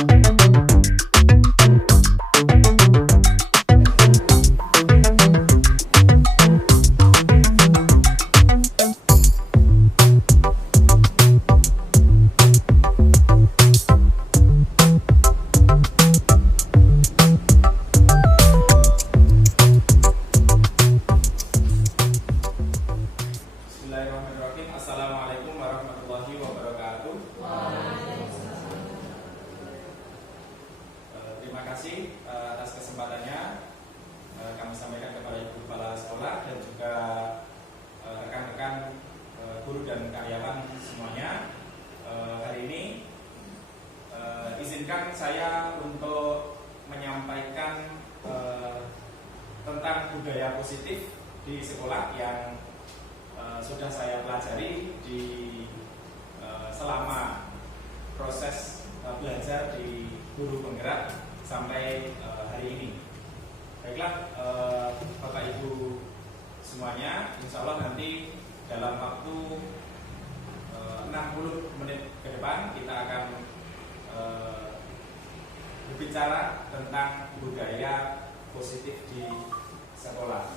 Bismillahirrahmanirrahim. Assalamualaikum warahmatullahi wabarakatuh. Terima kasih atas kesempatannya kami sampaikan kepada Ibu Kepala Sekolah dan juga rekan-rekan guru dan karyawan semuanya. Hari ini izinkan saya untuk menyampaikan tentang budaya positif di sekolah yang sudah saya pelajari di selama proses belajar di guru penggerak sampai hari ini. Baiklah, Bapak Ibu semuanya, insya Allah nanti dalam waktu 60 menit ke depan kita akan berbicara tentang budaya positif di sekolah.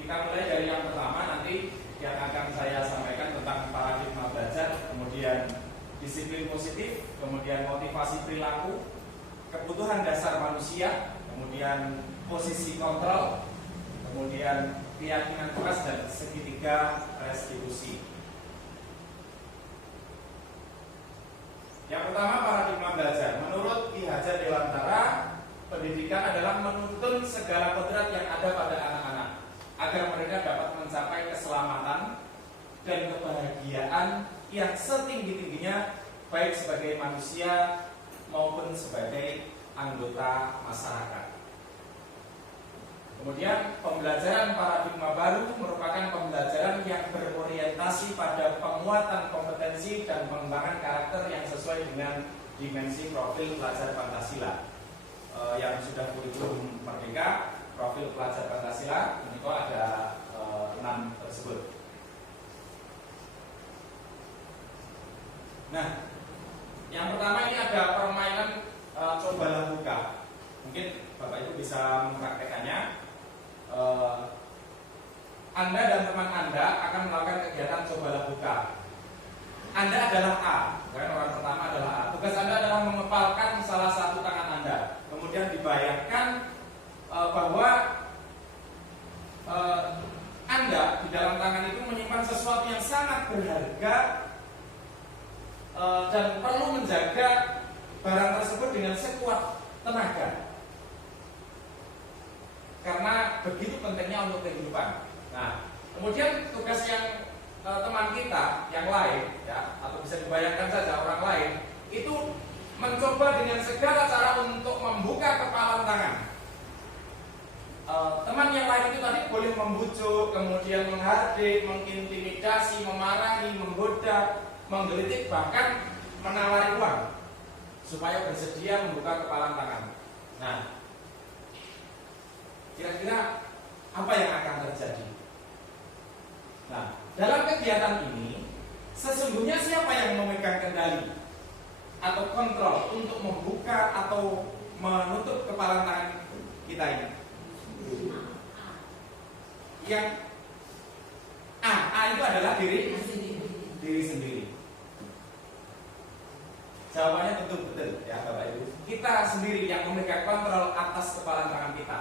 Kita mulai dari yang pertama nanti yang akan saya sampaikan tentang paradigma belajar, kemudian disiplin positif, kemudian motivasi perilaku, kebutuhan dasar manusia, kemudian posisi kontrol, kemudian keyakinan keras dan segitiga restitusi. Yang pertama, paradigma belajar. Menurut Ki Hajar Dewantara, pendidikan adalah menuntun segala kodrat yang ada pada anak-anak agar mereka dapat mencapai keselamatan dan kebahagiaan yang setinggi-tingginya, baik sebagai manusia maupun sebagai anggota masyarakat. Kemudian pembelajaran paradigma baru merupakan pembelajaran yang berorientasi pada penguatan kompetensi dan pengembangan karakter yang sesuai dengan dimensi profil pelajar Pancasila yang sudah kurikulum Merdeka. Profil pelajar Pancasila ini kok ada 6 tersebut. Nah, yang pertama ini ada permainan cobalah buka. Mungkin Bapak Ibu bisa mempraktekannya. Anda dan teman Anda akan melakukan kegiatan cobalah buka. Anda adalah A, kan orang pertama adalah A. Tugas Anda adalah mengepalkan salah satu tangan Anda. Kemudian dibayangkan bahwa Anda di dalam tangan itu menyimpan sesuatu yang sangat berharga dan perlu menjaga barang tersebut dengan sekuat tenaga, karena begitu pentingnya untuk kehidupan. Nah, kemudian tugas yang teman kita yang lain, ya, atau bisa dibayangkan saja orang lain itu mencoba dengan segala cara untuk membuka kepalan tangan. Teman yang lain itu tadi boleh membujuk, kemudian menghardik, mengintimidasi, memarahi, menggoda, menggelitik, bahkan menawari uang supaya bersedia membuka kepalan tangan. Nah, kira-kira apa yang akan terjadi? Nah, dalam kegiatan ini sesungguhnya siapa yang memegang kendali atau kontrol untuk membuka atau menutup kepalan tangan kita ini? Yang A itu adalah diri sendiri. Jawabannya tentu betul ya Bapak Ibu. Kita sendiri yang memegang kontrol atas kepalan tangan kita.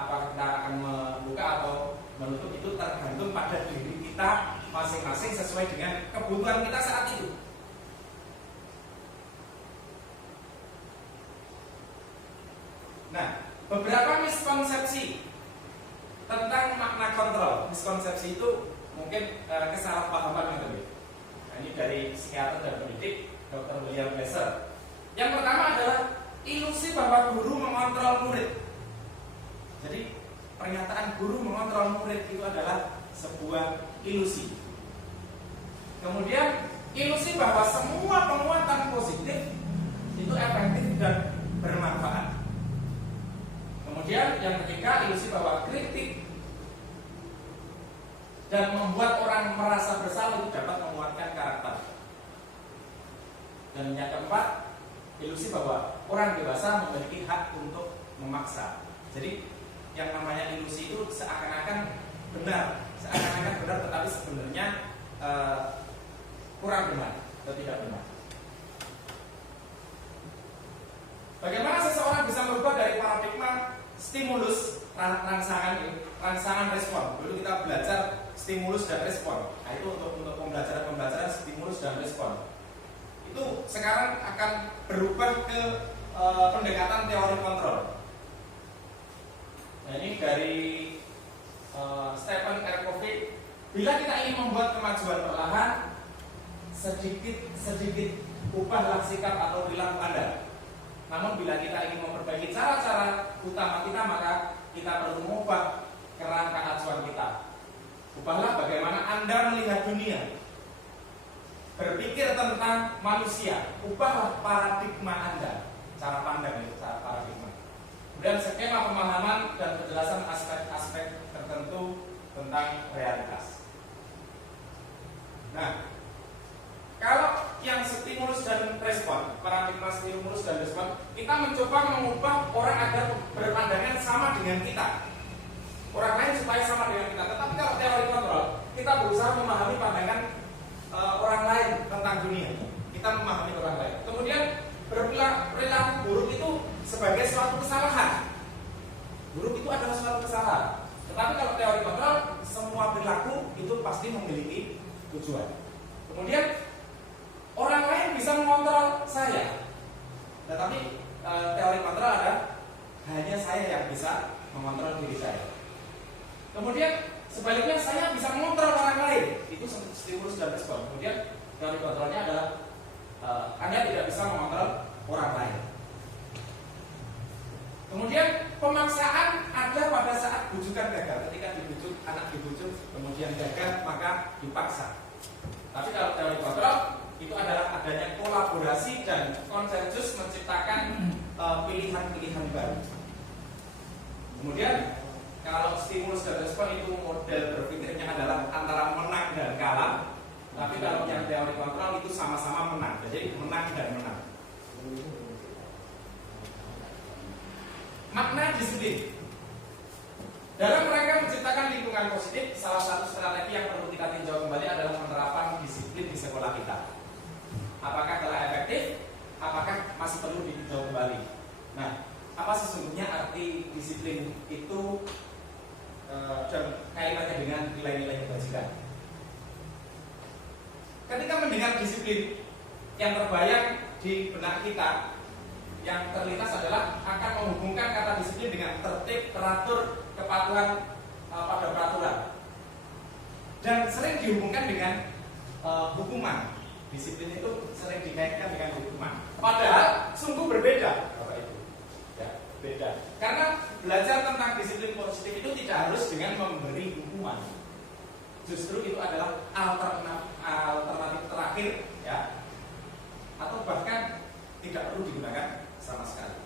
Apakah kita akan membuka atau menutup itu tergantung pada diri kita masing-masing sesuai dengan kebutuhan kita saat itu. Nah, beberapa miskonsepsi tentang makna kontrol. Miskonsepsi itu mungkin kesalahpahaman gitu. Nah, ini dari psikiater dan pendidik Dr. William Besser. Yang pertama adalah ilusi bahwa guru mengontrol murid. Jadi pernyataan guru mengontrol murid itu adalah sebuah ilusi. Kemudian ilusi bahwa semua penguatan positif itu efektif dan bermanfaat. Kemudian yang ketiga, ilusi bahwa kritik dan membuat orang merasa bersalah itu dapat menguatkan karakter. Dan yang keempat, ilusi bahwa orang dewasa memiliki hak untuk memaksa. Jadi yang namanya ilusi itu seakan-akan benar, tetapi sebenarnya kurang benar atau tidak benar. Bagaimana seseorang bisa merubah dari paradigma stimulus rangsangan respon? Dulu kita belajar stimulus dan respon. Nah, itu untuk pembelajaran stimulus dan respon. Itu sekarang akan berubah ke pendekatan teori kontrol. Nah, ini dari Stephen R. Covey. Bila kita ingin membuat kemajuan perlahan, sedikit ubahlah sikap atau perilaku Anda. Namun bila kita ingin memperbaiki cara-cara utama kita, maka kita perlu mengubah kerangka acuan kita. Ubahlah bagaimana Anda melihat dunia, berpikir tentang manusia. Ubahlah paradigma Anda, cara pandang itu, cara paradigma. Kemudian skema pemahaman dan penjelasan aspek-aspek tertentu tentang realitas. Nah, kalau yang stimulus dan respon, paradigma stimulus dan respon, kita mencoba mengubah orang agar berpandangan sama dengan kita, orang lain supaya sama dengan kita. Tetapi kalau teori kontrol, kita berusaha memahami pandangan orang lain tentang dunia. Kita memahami orang lain. Kemudian perilaku buruk itu sebagai suatu kesalahan. Buruk itu adalah suatu kesalahan. Tetapi kalau teori kontrol, semua perilaku itu pasti memiliki tujuan. Kemudian orang lain bisa mengontrol saya, tetapi teori kontrol ada hanya saya yang bisa mengontrol diri saya. Kemudian sebaliknya saya bisa mengontrol orang lain, itu stimulus dan respon. Kemudian teori kontrolnya adalah Anda tidak bisa mengontrol orang lain. Kemudian pemaksaan ada pada saat bujukan gagal. Ketika dibujuk, anak dibujuk, kemudian gagal, maka dipaksa. Tapi kalau teori kontrol itu adalah adanya kolaborasi dan konsensus menciptakan pilihan-pilihan baru. Kemudian kalau stimulus dan respon itu model berpikirnya adalah antara menang dan kalah. Tapi kalau yang teori kontrol itu sama-sama menang, jadi menang dan menang. Makna disiplin. Dalam rangka menciptakan lingkungan positif, salah satu strategi yang perlu kita tinjau kembali adalah penerapan disiplin di sekolah kita. Apakah telah efektif? Apakah masih perlu ditinjau kembali? Nah, apa sesungguhnya arti disiplin itu dan kaitannya dengan nilai-nilai kebajikan? Ketika mendengar disiplin, yang terbayang di benak kita, yang terlintas adalah akan menghubungkan kata disiplin dengan tertib, teratur, kepatuhan pada peraturan, dan sering dihubungkan dengan hukuman. Disiplin itu sering dikaitkan dengan hukuman, padahal sungguh berbeda, Bapak Ibu. Ya, beda. Karena belajar tentang disiplin positif itu tidak harus dengan memberi hukuman. Justru itu adalah alternatif terakhir, ya, atau bahkan tidak perlu digunakan sama sekali.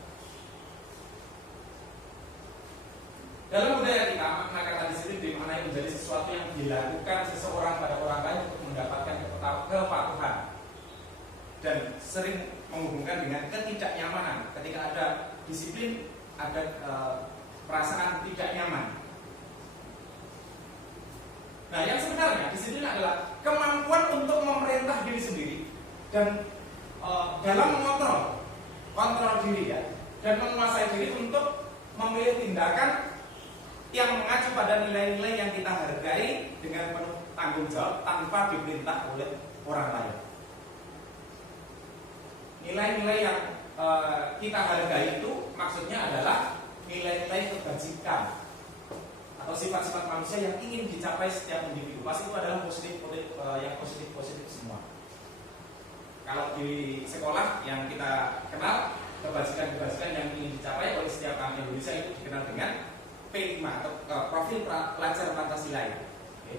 Dalam budaya kita, makna kata disiplin dimaknai menjadi sesuatu yang dilakukan seseorang pada orang lain untuk mendapatkan kepatuhan, dan sering menghubungkan dengan ketidaknyamanan. Ketika ada disiplin, ada perasaan tidak nyaman. Nah, yang sebenarnya disiplin adalah kemampuan untuk memerintah diri sendiri dan dalam mengontrol diri, ya, dan menguasai diri untuk memilih tindakan yang mengacu pada nilai-nilai yang kita hargai dengan penuh tanggung jawab tanpa diperintah oleh orang lain. Nilai-nilai yang kita hargai itu maksudnya adalah nilai-nilai kebajikan atau sifat-sifat manusia yang ingin dicapai setiap individu. Pasti itu adalah yang positif semua. Kalau di sekolah yang kita kenal, kebajikan-kebajikan yang ingin dicapai oleh setiap anak Indonesia itu dikenal dengan P5 atau profil pelajar Pancasila. Oke.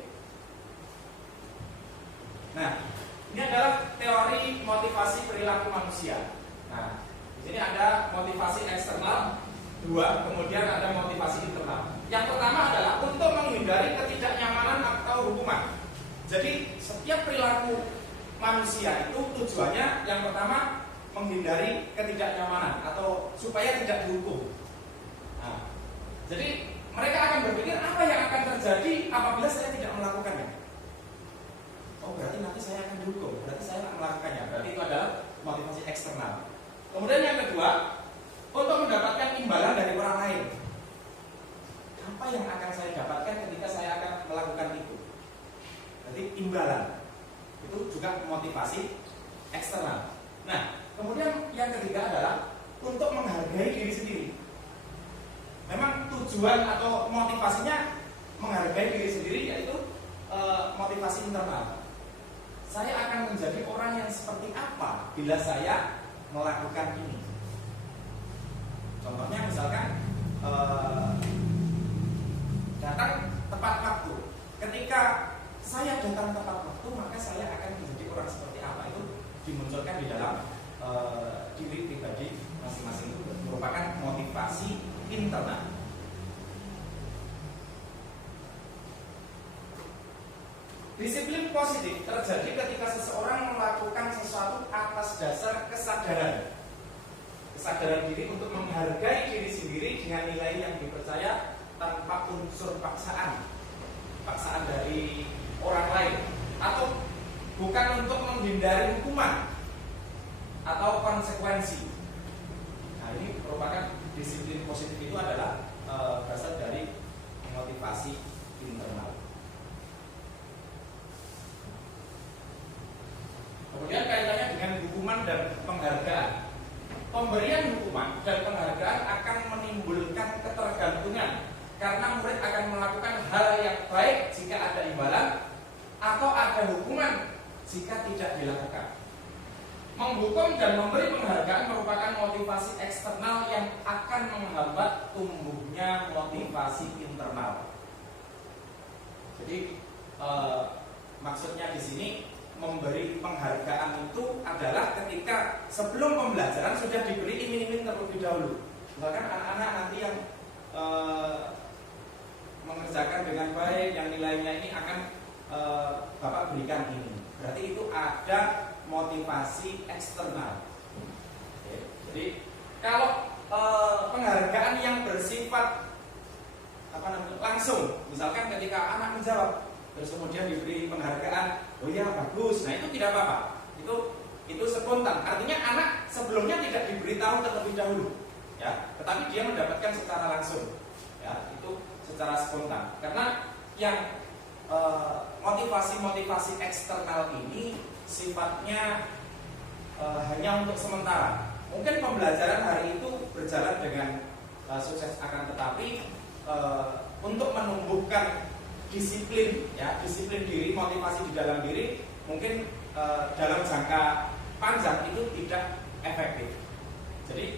Nah, ini adalah teori motivasi perilaku manusia. Nah, di sini ada motivasi eksternal, 2, kemudian ada motivasi internal. Yang pertama adalah untuk menghindari ketidaknyamanan atau hukuman. Jadi setiap perilaku manusia itu tujuannya yang pertama menghindari ketidaknyamanan atau supaya tidak dihukum. Nah, jadi mereka akan berpikir apa yang akan terjadi apabila saya tidak melakukannya. Oh, berarti nanti saya akan dihukum, berarti saya akan melakukannya. Berarti itu adalah motivasi eksternal. Kemudian yang kedua, untuk mendapatkan imbalan dari orang lain. Apa yang akan saya dapatkan ketika saya akan melakukan itu? Berarti imbalan. Itu juga motivasi eksternal. Nah, kemudian yang ketiga adalah untuk menghargai diri sendiri. Memang tujuan atau motivasinya menghargai diri sendiri, yaitu motivasi internal. Saya akan menjadi orang yang seperti apa bila saya melakukan ini. Contohnya misalkan datang tepat waktu. Ketika saya datang tepat waktu, maka saya akan menjadi orang seperti apa. Itu dimunculkan di dalam diri pribadi masing-masing. Itu merupakan motivasi internal. Disiplin positif terjadi ketika seseorang melakukan sesuatu atas dasar kesadaran. Kesadaran diri untuk menghargai diri sendiri dengan nilai yang dipercaya tanpa unsur paksaan. Paksaan dari orang lain. Atau bukan untuk menghindari hukuman atau konsekuensi. Nah, ini merupakan disiplin positif. Itu adalah berasal dari motivasi internal. Kemudian kaitannya dengan hukuman dan penghargaan. Pemberian hukuman dan penghargaan akan menimbulkan ketergantungan karena murid akan melakukan hal yang baik jika ada imbalan atau ada hukuman jika tidak dilakukan. Menghukum dan memberi penghargaan merupakan motivasi eksternal yang akan menghambat tumbuhnya motivasi internal. Jadi maksudnya di sini memberi penghargaan itu adalah ketika sebelum pembelajaran sudah diberi iming-iming terlebih dahulu. Misalkan anak-anak nanti yang mengerjakan dengan baik, yang nilainya ini akan Bapak berikan ini. Berarti itu ada motivasi eksternal. Oke. Jadi kalau penghargaan yang bersifat langsung, misalkan ketika anak menjawab, terus kemudian diberi penghargaan, oh ya bagus, nah itu tidak apa-apa, itu spontan. Artinya anak sebelumnya tidak diberitahu terlebih dahulu, ya, tetapi dia mendapatkan secara langsung, ya, itu secara spontan. Karena yang motivasi-motivasi eksternal ini sifatnya hanya untuk sementara. Mungkin pembelajaran hari itu berjalan dengan sukses, akan tetapi untuk menumbuhkan disiplin, ya, disiplin diri, motivasi di dalam diri mungkin dalam jangka panjang itu tidak efektif. Jadi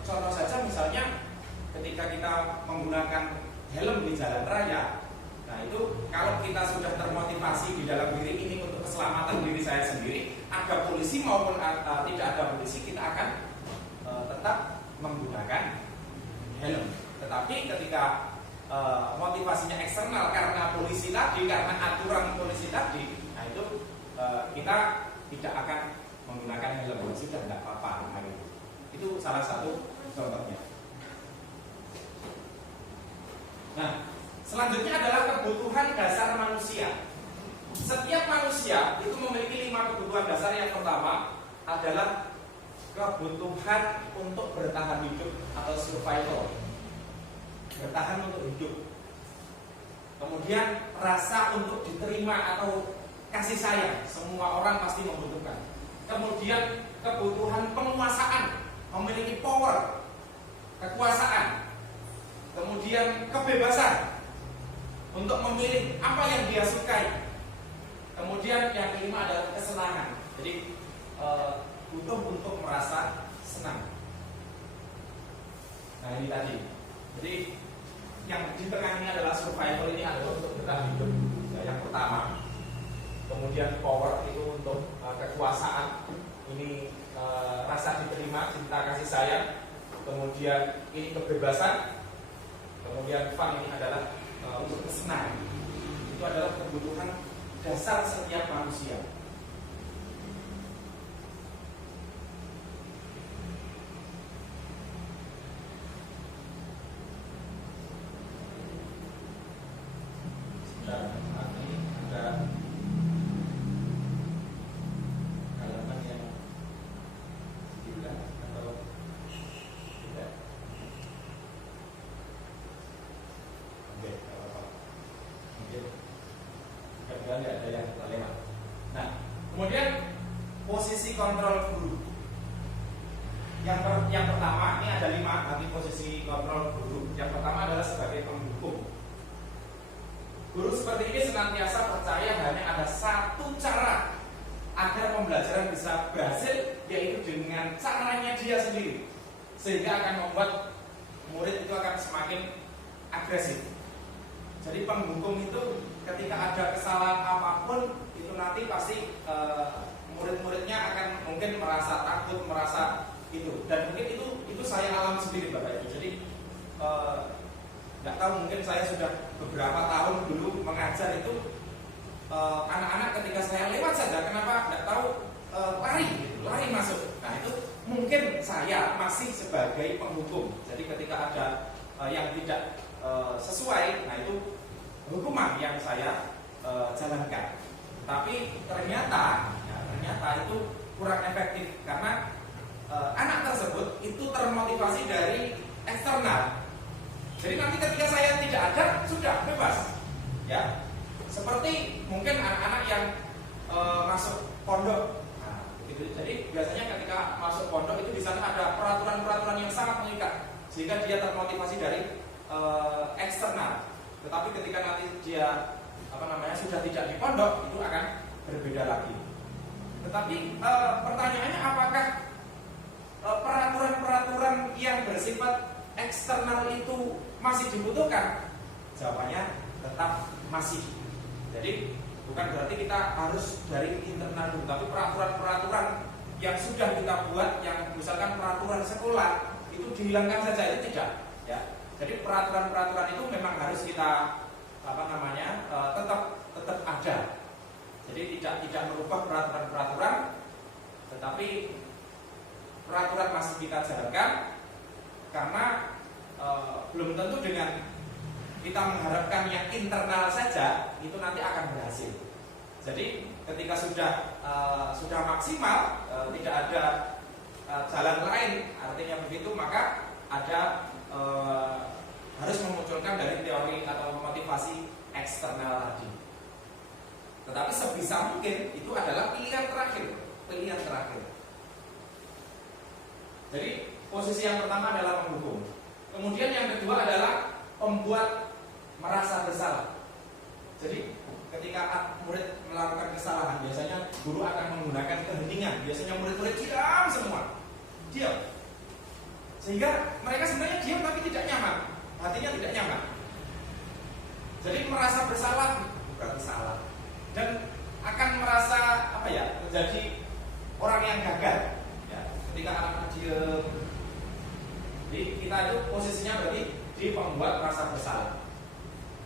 contoh saja misalnya ketika kita menggunakan helm di jalan raya, nah itu kalau kita sudah termotivasi di dalam diri ini untuk keselamatan diri saya sendiri, ada polisi maupun tidak ada polisi, kita akan tetap menggunakan helm. Tetapi ketika motivasinya eksternal karena polisi tadi, karena aturan polisi tadi, nah itu kita tidak akan menggunakan helm. Sudah tidak apa-apa. Nah, itu salah satu contohnya. Nah, selanjutnya adalah kebutuhan dasar manusia. Setiap manusia itu memiliki 5 kebutuhan dasar. Yang pertama adalah kebutuhan untuk bertahan hidup atau survival. Bertahan untuk hidup. Kemudian rasa untuk diterima atau kasih sayang, semua orang pasti membutuhkan. Kemudian kebutuhan penguasaan, memiliki power, kekuasaan. Kemudian kebebasan untuk memilih apa yang dia sukai. Kemudian yang kelima adalah kesenangan. Jadi butuh untuk merasa senang. Nah ini tadi. Jadi yang di tengah ini adalah survival, ini adalah untuk bertahan hidup, ya, yang pertama. Kemudian power itu untuk kekuasaan, ini rasa diterima, cinta kasih sayang. Kemudian ini kebebasan. Kemudian fun, ini adalah untuk kesenangan. Itu adalah kebutuhan dasar setiap manusia. kontrol guru. Yang pertama adalah sebagai penghukum. Guru seperti ini senantiasa percaya hanya ada satu cara agar pembelajaran bisa berhasil, yaitu dengan caranya dia sendiri, sehingga akan membuat murid itu akan semakin agresif. Jadi penghukum itu ketika ada kesalahan apapun itu nanti pasti murid-muridnya akan mungkin merasa takut, merasa itu, dan mungkin itu saya alami sendiri Bapak Ibu. Jadi nggak tahu, mungkin saya sudah beberapa tahun dulu mengajar itu, anak-anak ketika saya lewat saja kenapa nggak tahu lari masuk. Nah itu mungkin saya masih sebagai penghukum. Jadi ketika ada yang tidak sesuai, nah itu hukuman yang saya jalankan. Tapi ternyata itu kurang efektif karena anak tersebut itu termotivasi dari eksternal. Jadi nanti ketika saya tidak ada, sudah bebas, ya. Seperti mungkin anak-anak yang masuk pondok. Nah, gitu. Jadi biasanya ketika masuk pondok itu di sana ada peraturan-peraturan yang sangat mengikat, sehingga dia termotivasi dari eksternal. Tetapi ketika nanti dia sudah tidak di pondok, itu akan berbeda lagi. Tetapi pertanyaannya, apakah peraturan-peraturan yang bersifat eksternal itu masih dibutuhkan? Jawabannya tetap masih. Jadi bukan berarti kita harus dari internal dulu, tapi peraturan-peraturan yang sudah kita buat, yang misalkan peraturan sekolah itu dihilangkan saja, itu tidak, ya. Jadi peraturan-peraturan itu memang harus kita tetap ada. Jadi tidak merubah peraturan-peraturan, tetapi peraturan masih kita jalankan, karena belum tentu dengan kita mengharapkan yang internal saja itu nanti akan berhasil. Jadi ketika sudah maksimal, tidak ada jalan lain, artinya begitu, maka ada harus memunculkan dari teori atau motivasi eksternal tadi. Tetapi sebisa mungkin itu adalah pilihan terakhir. Jadi posisi yang pertama adalah menghukum. Kemudian yang kedua adalah membuat merasa bersalah. Jadi ketika murid melakukan kesalahan, biasanya guru akan menggunakan keheningan. Biasanya murid-murid diam semua, diam. Sehingga mereka sebenarnya diam tapi tidak nyaman, hatinya tidak nyaman. Jadi merasa bersalah, berarti salah, dan akan merasa menjadi orang yang gagal. Ya, ketika anak-anak diam, jadi kita itu posisinya berarti di pembuat merasa bersalah.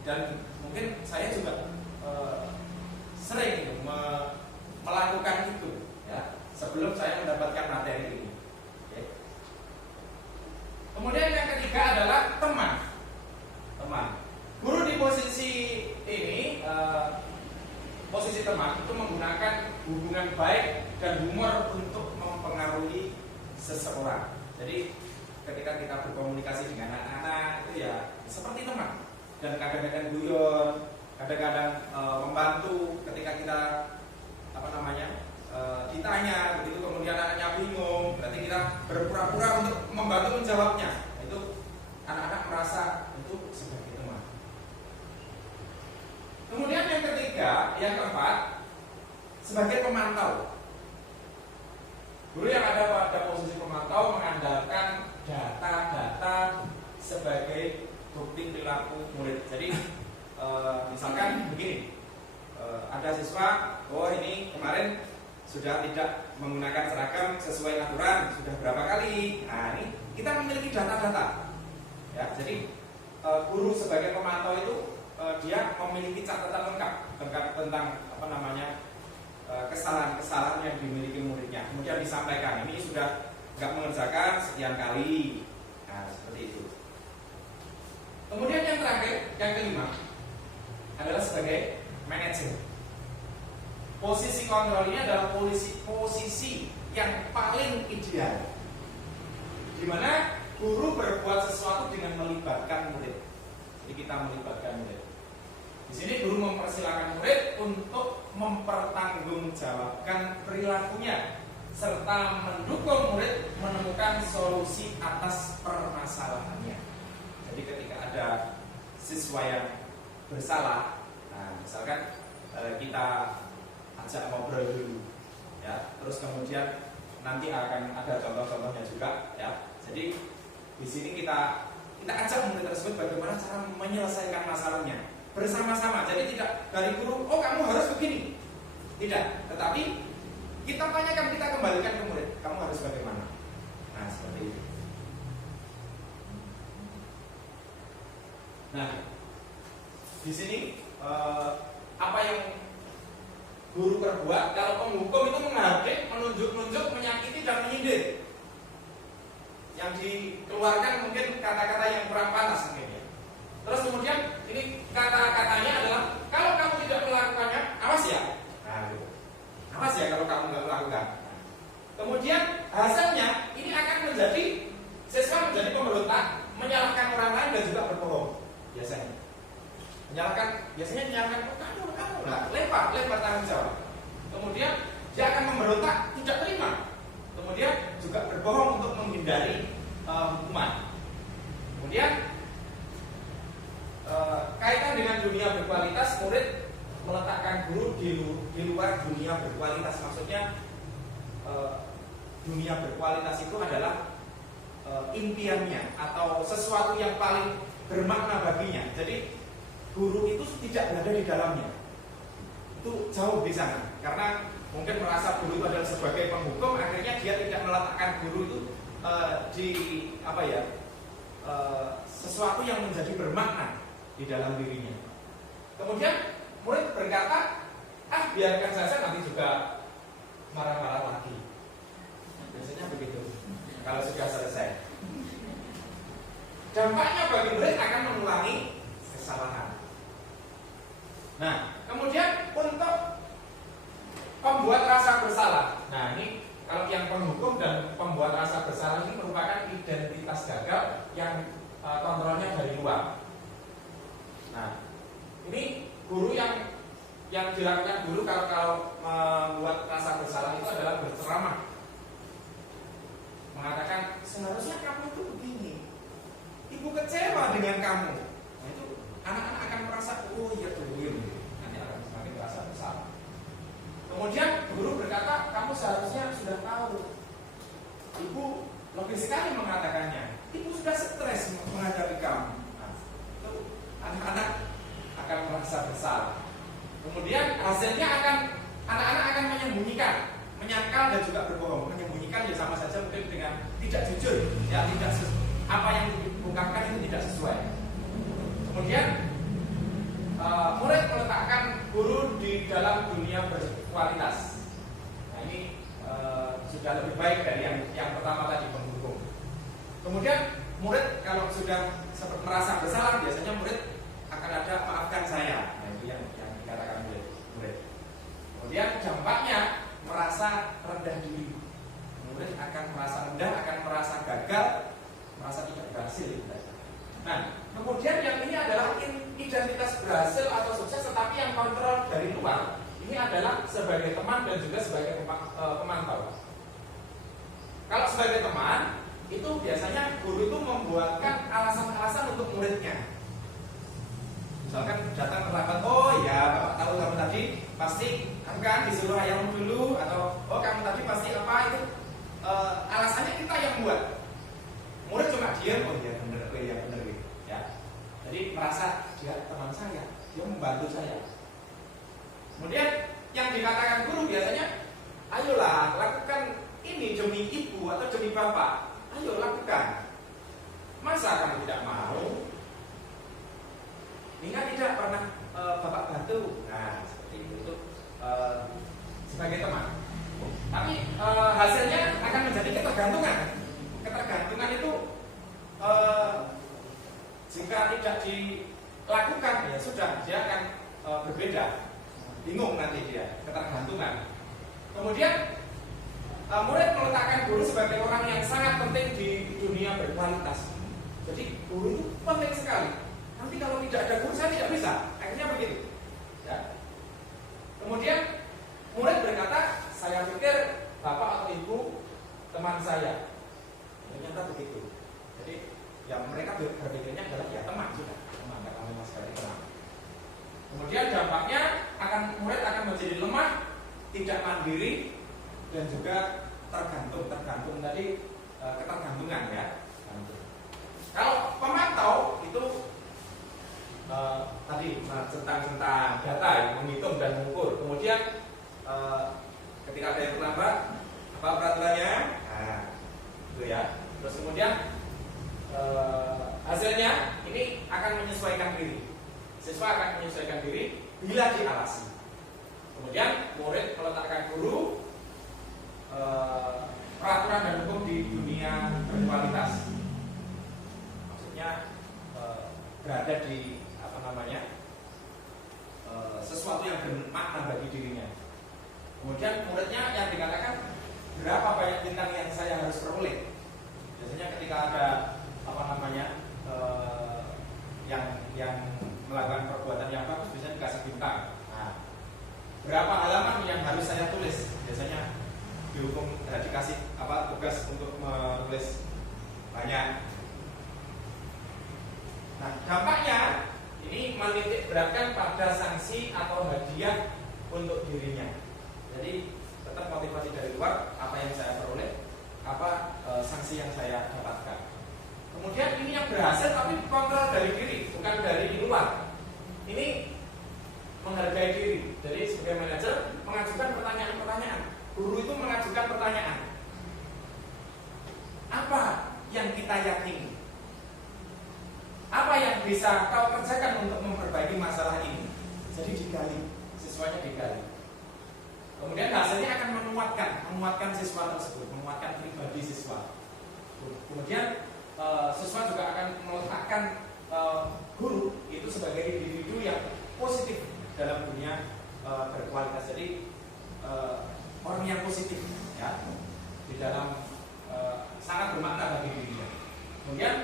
Dan mungkin saya juga sering melakukan itu, ya, sebelum saya mendapatkan materi ini. Okay. Kemudian yang ketiga adalah teman. Guru di posisi ini, posisi teman itu menggunakan hubungan baik dan humor untuk mempengaruhi seseorang. Jadi ketika kita berkomunikasi dengan anak-anak itu ya seperti teman, dan kadang-kadang guyon, kadang-kadang membantu ketika kita ditanya begitu, kemudian anaknya bingung, berarti kita berpura-pura untuk membantu menjawabnya. Itu anak-anak merasa itu sebagai teman. Kemudian yang keempat, sebagai pemantau. Guru yang ada pada posisi pemantau mengandalkan data-data sebagai bukti perilaku murid. Jadi misalkan begini, ada siswa, ini kemarin sudah tidak menggunakan seragam sesuai aturan, sudah berapa kali. Nah ini kita memiliki data-data. Ya, jadi guru sebagai pemantau itu dia memiliki catatan lengkap tentang kesalahan-kesalahan yang dimiliki muridnya. Kemudian disampaikan, ini sudah nggak mengerjakan sekian kali. Nah seperti itu. Kemudian yang terakhir, yang kelima adalah sebagai manajer. Posisi kontrol ini adalah posisi yang paling ideal, di mana guru berbuat sesuatu dengan melibatkan murid. Jadi kita melibatkan murid. Di sini guru mempersilahkan murid untuk mempertanggungjawabkan perilakunya serta mendukung murid menemukan solusi atas permasalahannya. Jadi ketika ada siswa yang bersalah, nah misalkan kita ajak ngobrol dulu, ya, terus kemudian nanti akan ada contoh-contohnya juga, ya. Jadi di sini kita ajak murid tersebut bagaimana cara menyelesaikan masalahnya bersama-sama. Jadi tidak dari guru, oh kamu harus begini, tidak. Tetapi kita tanyakan, kita kembalikan ke murid, kamu harus bagaimana. Nah seperti itu. Nah di sini apa yang guru perbuat? Kalau penghukum itu menghardik, menunjuk-nunjuk, menyakiti dan menyindir. Yang dikeluarkan mungkin kata-kata yang kurang panas mungkin ya. Terus kemudian ini kata-katanya adalah kalau kamu tidak melakukannya, awas ya. Nah, gitu. Awas ya kalau kamu nggak melakukan. Nah, kemudian hasilnya ini akan menjadi siswa menjadi pemberontak, menyalahkan orang lain dan juga berbohong biasanya. Menyalahkan kamu lah, lempar tanggung jawab. Kemudian dia akan memberontak, tidak terima. Kemudian juga berbohong untuk menghindari hukuman. Kemudian kaitan dengan dunia berkualitas, murid meletakkan guru di luar dunia berkualitas. Maksudnya dunia berkualitas itu adalah impiannya atau sesuatu yang paling bermakna baginya. Jadi guru itu tidak berada di dalamnya. Itu jauh di sana. Karena mungkin merasa guru itu adalah sebagai penghukum, akhirnya dia tidak meletakkan guru itu di apa ya, sesuatu yang menjadi bermakna di dalam dirinya. Kemudian murid berkata, biarkan saja, nanti juga marah-marah lagi. Biasanya begitu kalau sudah selesai. Dampaknya bagi murid akan mengulangi kesalahan. Nah, kemudian untuk pembuat rasa bersalah. Nah, ini kalau yang penghukum dan pembuat rasa bersalah ini merupakan identitas gagal yang kontrolnya dari luar. Nah, ini guru yang dilakukan guru kalau membuat rasa bersalah itu adalah berceramah, mengatakan seharusnya kamu itu begini, ibu kecewa dengan kamu. Nah, itu anak-anak akan merasa, oh iya tuh, nanti akan semakin merasa bersalah. Kemudian guru berkata, kamu seharusnya sudah tahu. Ibu logis sekali mengatakannya. Ibu sudah stres menghadapi kamu. Nah, itu anak-anak akan merasa bersalah. Kemudian hasilnya anak-anak akan menyembunyikan, menyangkal dan juga berbohong. Menyembunyikan ya sama saja mungkin dengan tidak jujur, ya tidak apa yang diungkapkan itu tidak sesuai. Kemudian murid meletakkan guru di dalam dunia berkualitas. Nah ini sudah lebih baik dari yang pertama tadi, penghukum. Kemudian murid kalau sudah merasa bersalah, biasanya murid akan ada maafkan saya. Nah itu yang dikatakan murid. Kemudian dampaknya merasa rendah diri. Murid akan merasa rendah, akan merasa gagal, merasa tidak berhasil. Nah, kemudian yang ini adalah identitas berhasil atau sukses, tetapi yang kontrol dari luar ini adalah sebagai teman dan juga sebagai pemantau. Kalau sebagai teman, itu biasanya guru itu membuatkan alasan-alasan untuk muridnya. Misalkan datang ke rapat, oh ya Bapak tahu kamu tadi pasti kamu kan disuruh ayam dulu, atau oh kamu tadi pasti apa itu, alasannya kita yang buat. Murid cuma diam, oh iya benar, ya benar gitu. Ya. Jadi merasa dia teman saya, dia membantu saya. Kemudian yang dikatakan guru biasanya, ayolah lakukan ini demi ibu atau demi bapak, ayo lakukan. Masa kamu tidak mau? Ini kan tidak pernah bapak bantu. Nah seperti itu sebagai teman. Tapi hasilnya akan menjadi ketergantungan. Ketergantungan itu jika tidak dilakukan ya sudah, dia akan berbeda, bingung nanti dia, ketergantungan. Kemudian murid meletakkan guru sebagai orang yang sangat penting di dunia berkualitas. Jadi guru itu penting sekali. Nanti kalau tidak ada guru saya tidak bisa. Akhirnya begitu. Ya. Kemudian murid berkata, saya pikir bapak atau ibu teman saya. Ternyata begitu. Jadi Ya mereka berpikirnya adalah ya teman sudah, teman karena memang sekali kenal. Kemudian dampaknya murid akan menjadi lemah, tidak mandiri, dan juga tergantung tadi ketergantungan ya. Kalau pemantau itu tadi tentang data yang menghitung dan mengukur. Kemudian ketika ada yang terlambat, apa peraturannya? Nah, itu ya. Terus kemudian hasilnya ini akan menyesuaikan diri. Siswa akan menyesuaikan diri bila diawasi. Kemudian murid meletakkan guru peraturan dan hukum di dunia berkualitas. Maksudnya berada di sesuatu yang bermakna bagi dirinya. Kemudian muridnya yang dikatakan berapa banyak bintang yang saya harus peroleh. Biasanya ketika ada yang melakukan perbuatan yang bagus biasanya dikasih bintang. Nah, berapa halaman yang harus saya tulis? Biasanya dihukum dikasih tugas untuk menulis banyak. Nah, dampaknya ini menitik beratkan pada sanksi atau hadiah untuk dirinya. Jadi tetap motivasi dari luar, apa yang saya peroleh, sanksi yang saya dapatkan. Kemudian ini yang berhasil tapi kontrol dari diri, bukan dari luar. Ini menghargai diri. Jadi sebagai manajer mengajukan pertanyaan-pertanyaan. Guru itu mengajukan pertanyaan. Apa yang kita yakini? Apa yang bisa kau kerjakan untuk memperbaiki masalah ini? Jadi digali, siswanya digali. Kemudian hasilnya akan menguatkan siswa tersebut, menguatkan pribadi siswa. Kemudian siswa juga akan meletakkan guru itu sebagai individu yang positif dalam dunia berkualitas. Jadi orang yang positif, ya, di dalam sangat bermakna bagi dirinya. Kemudian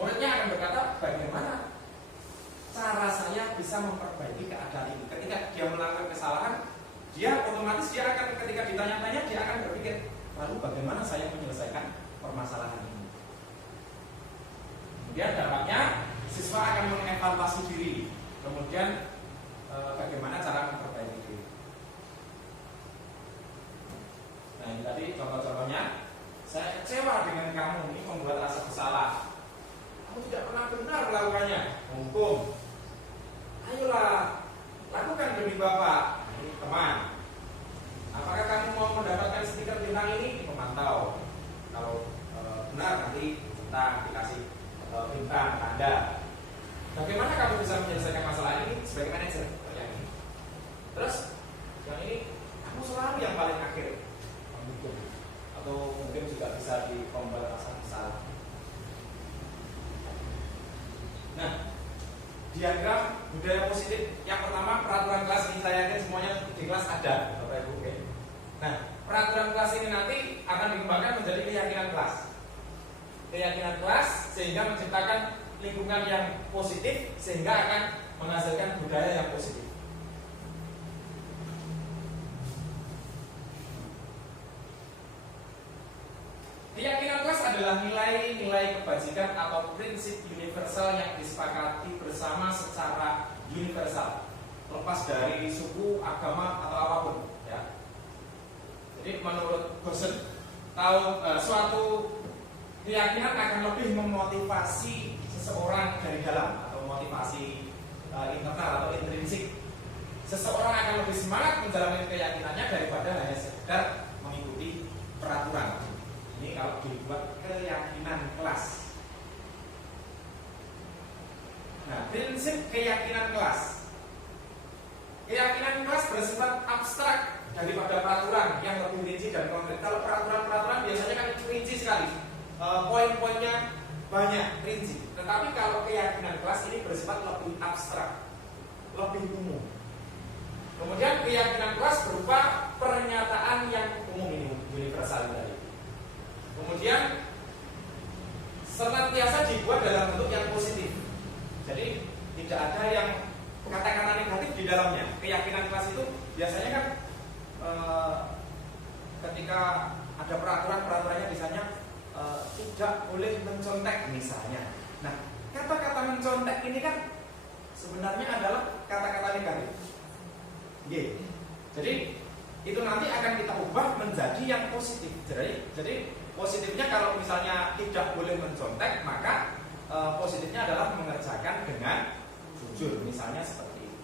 muridnya akan berkata, bagaimana cara saya bisa memperbaiki keadaan ini? Ketika dia melakukan kesalahan, dia otomatis akan ketika ditanya-tanya dia akan berpikir, lalu bagaimana saya menyelesaikan permasalahan ini? Kemudian dampaknya siswa akan mengevaluasi diri. Kemudian bagaimana cara memperbaiki diri? Nah, ini tadi contoh-contohnya. Saya kecewa dengan kamu, ini membuat rasa bersalah. Kamu tidak pernah benar melakukannya. Hukum. Ayolah, lakukan demi Bapak. Ini teman. Apakah kamu mau mendapatkan stiker bintang ini? Pemantau. Kalau benar nanti tentang dikasih bintang tanda. Bagaimana kamu bisa menyelesaikan masalah ini sebagai manajer? Yang ini. Terus yang ini, kamu selalu yang paling akhir. Mendukung. Atau mungkin juga bisa dikombal rasa bersalah. Nah, diagram budaya positif yang pertama peraturan kelas ini saya yakin semuanya di kelas ada, Bapak Ibu. Oke. Nah, peraturan kelas ini nanti akan dikembangkan menjadi keyakinan kelas. Keyakinan kelas sehingga menciptakan lingkungan yang positif sehingga akan menghasilkan budaya yang positif. Keyakinan kelas adalah nilai-nilai kebajikan atau prinsip universal yang disepakati bersama secara universal, lepas dari suku, agama atau apapun. Ya. Jadi menurut Gosen, suatu keyakinan akan lebih memotivasi seseorang dari dalam atau motivasi internal atau intrinsik. Seseorang akan lebih semangat menjalani keyakinannya daripada hanya sekedar mengikuti peraturan. Ini kalau dibuat keyakinan kelas. Nah, prinsip keyakinan kelas. Keyakinan kelas bersifat abstrak daripada peraturan yang lebih rinci dan konkret. Kalau peraturan-peraturan biasanya kan rinci sekali, poin-poinnya banyak, rinci. Tetapi kalau keyakinan kelas ini bersifat lebih abstrak, lebih umum. Kemudian keyakinan kelas berupa pernyataan yang umum ini, universal tadi. Kemudian senantiasa dibuat dalam bentuk yang positif. Jadi tidak ada yang kata-kata negatif di dalamnya. Keyakinan kelas itu biasanya kan ketika ada peraturannya misalnya tidak boleh mencontek misalnya. Nah, kata-kata mencontek ini kan sebenarnya adalah kata-kata negatif. Jadi itu nanti akan kita ubah menjadi yang positif. Jadi positifnya kalau misalnya tidak boleh mencontek, maka positifnya adalah mengerjakan dengan jujur, misalnya seperti itu.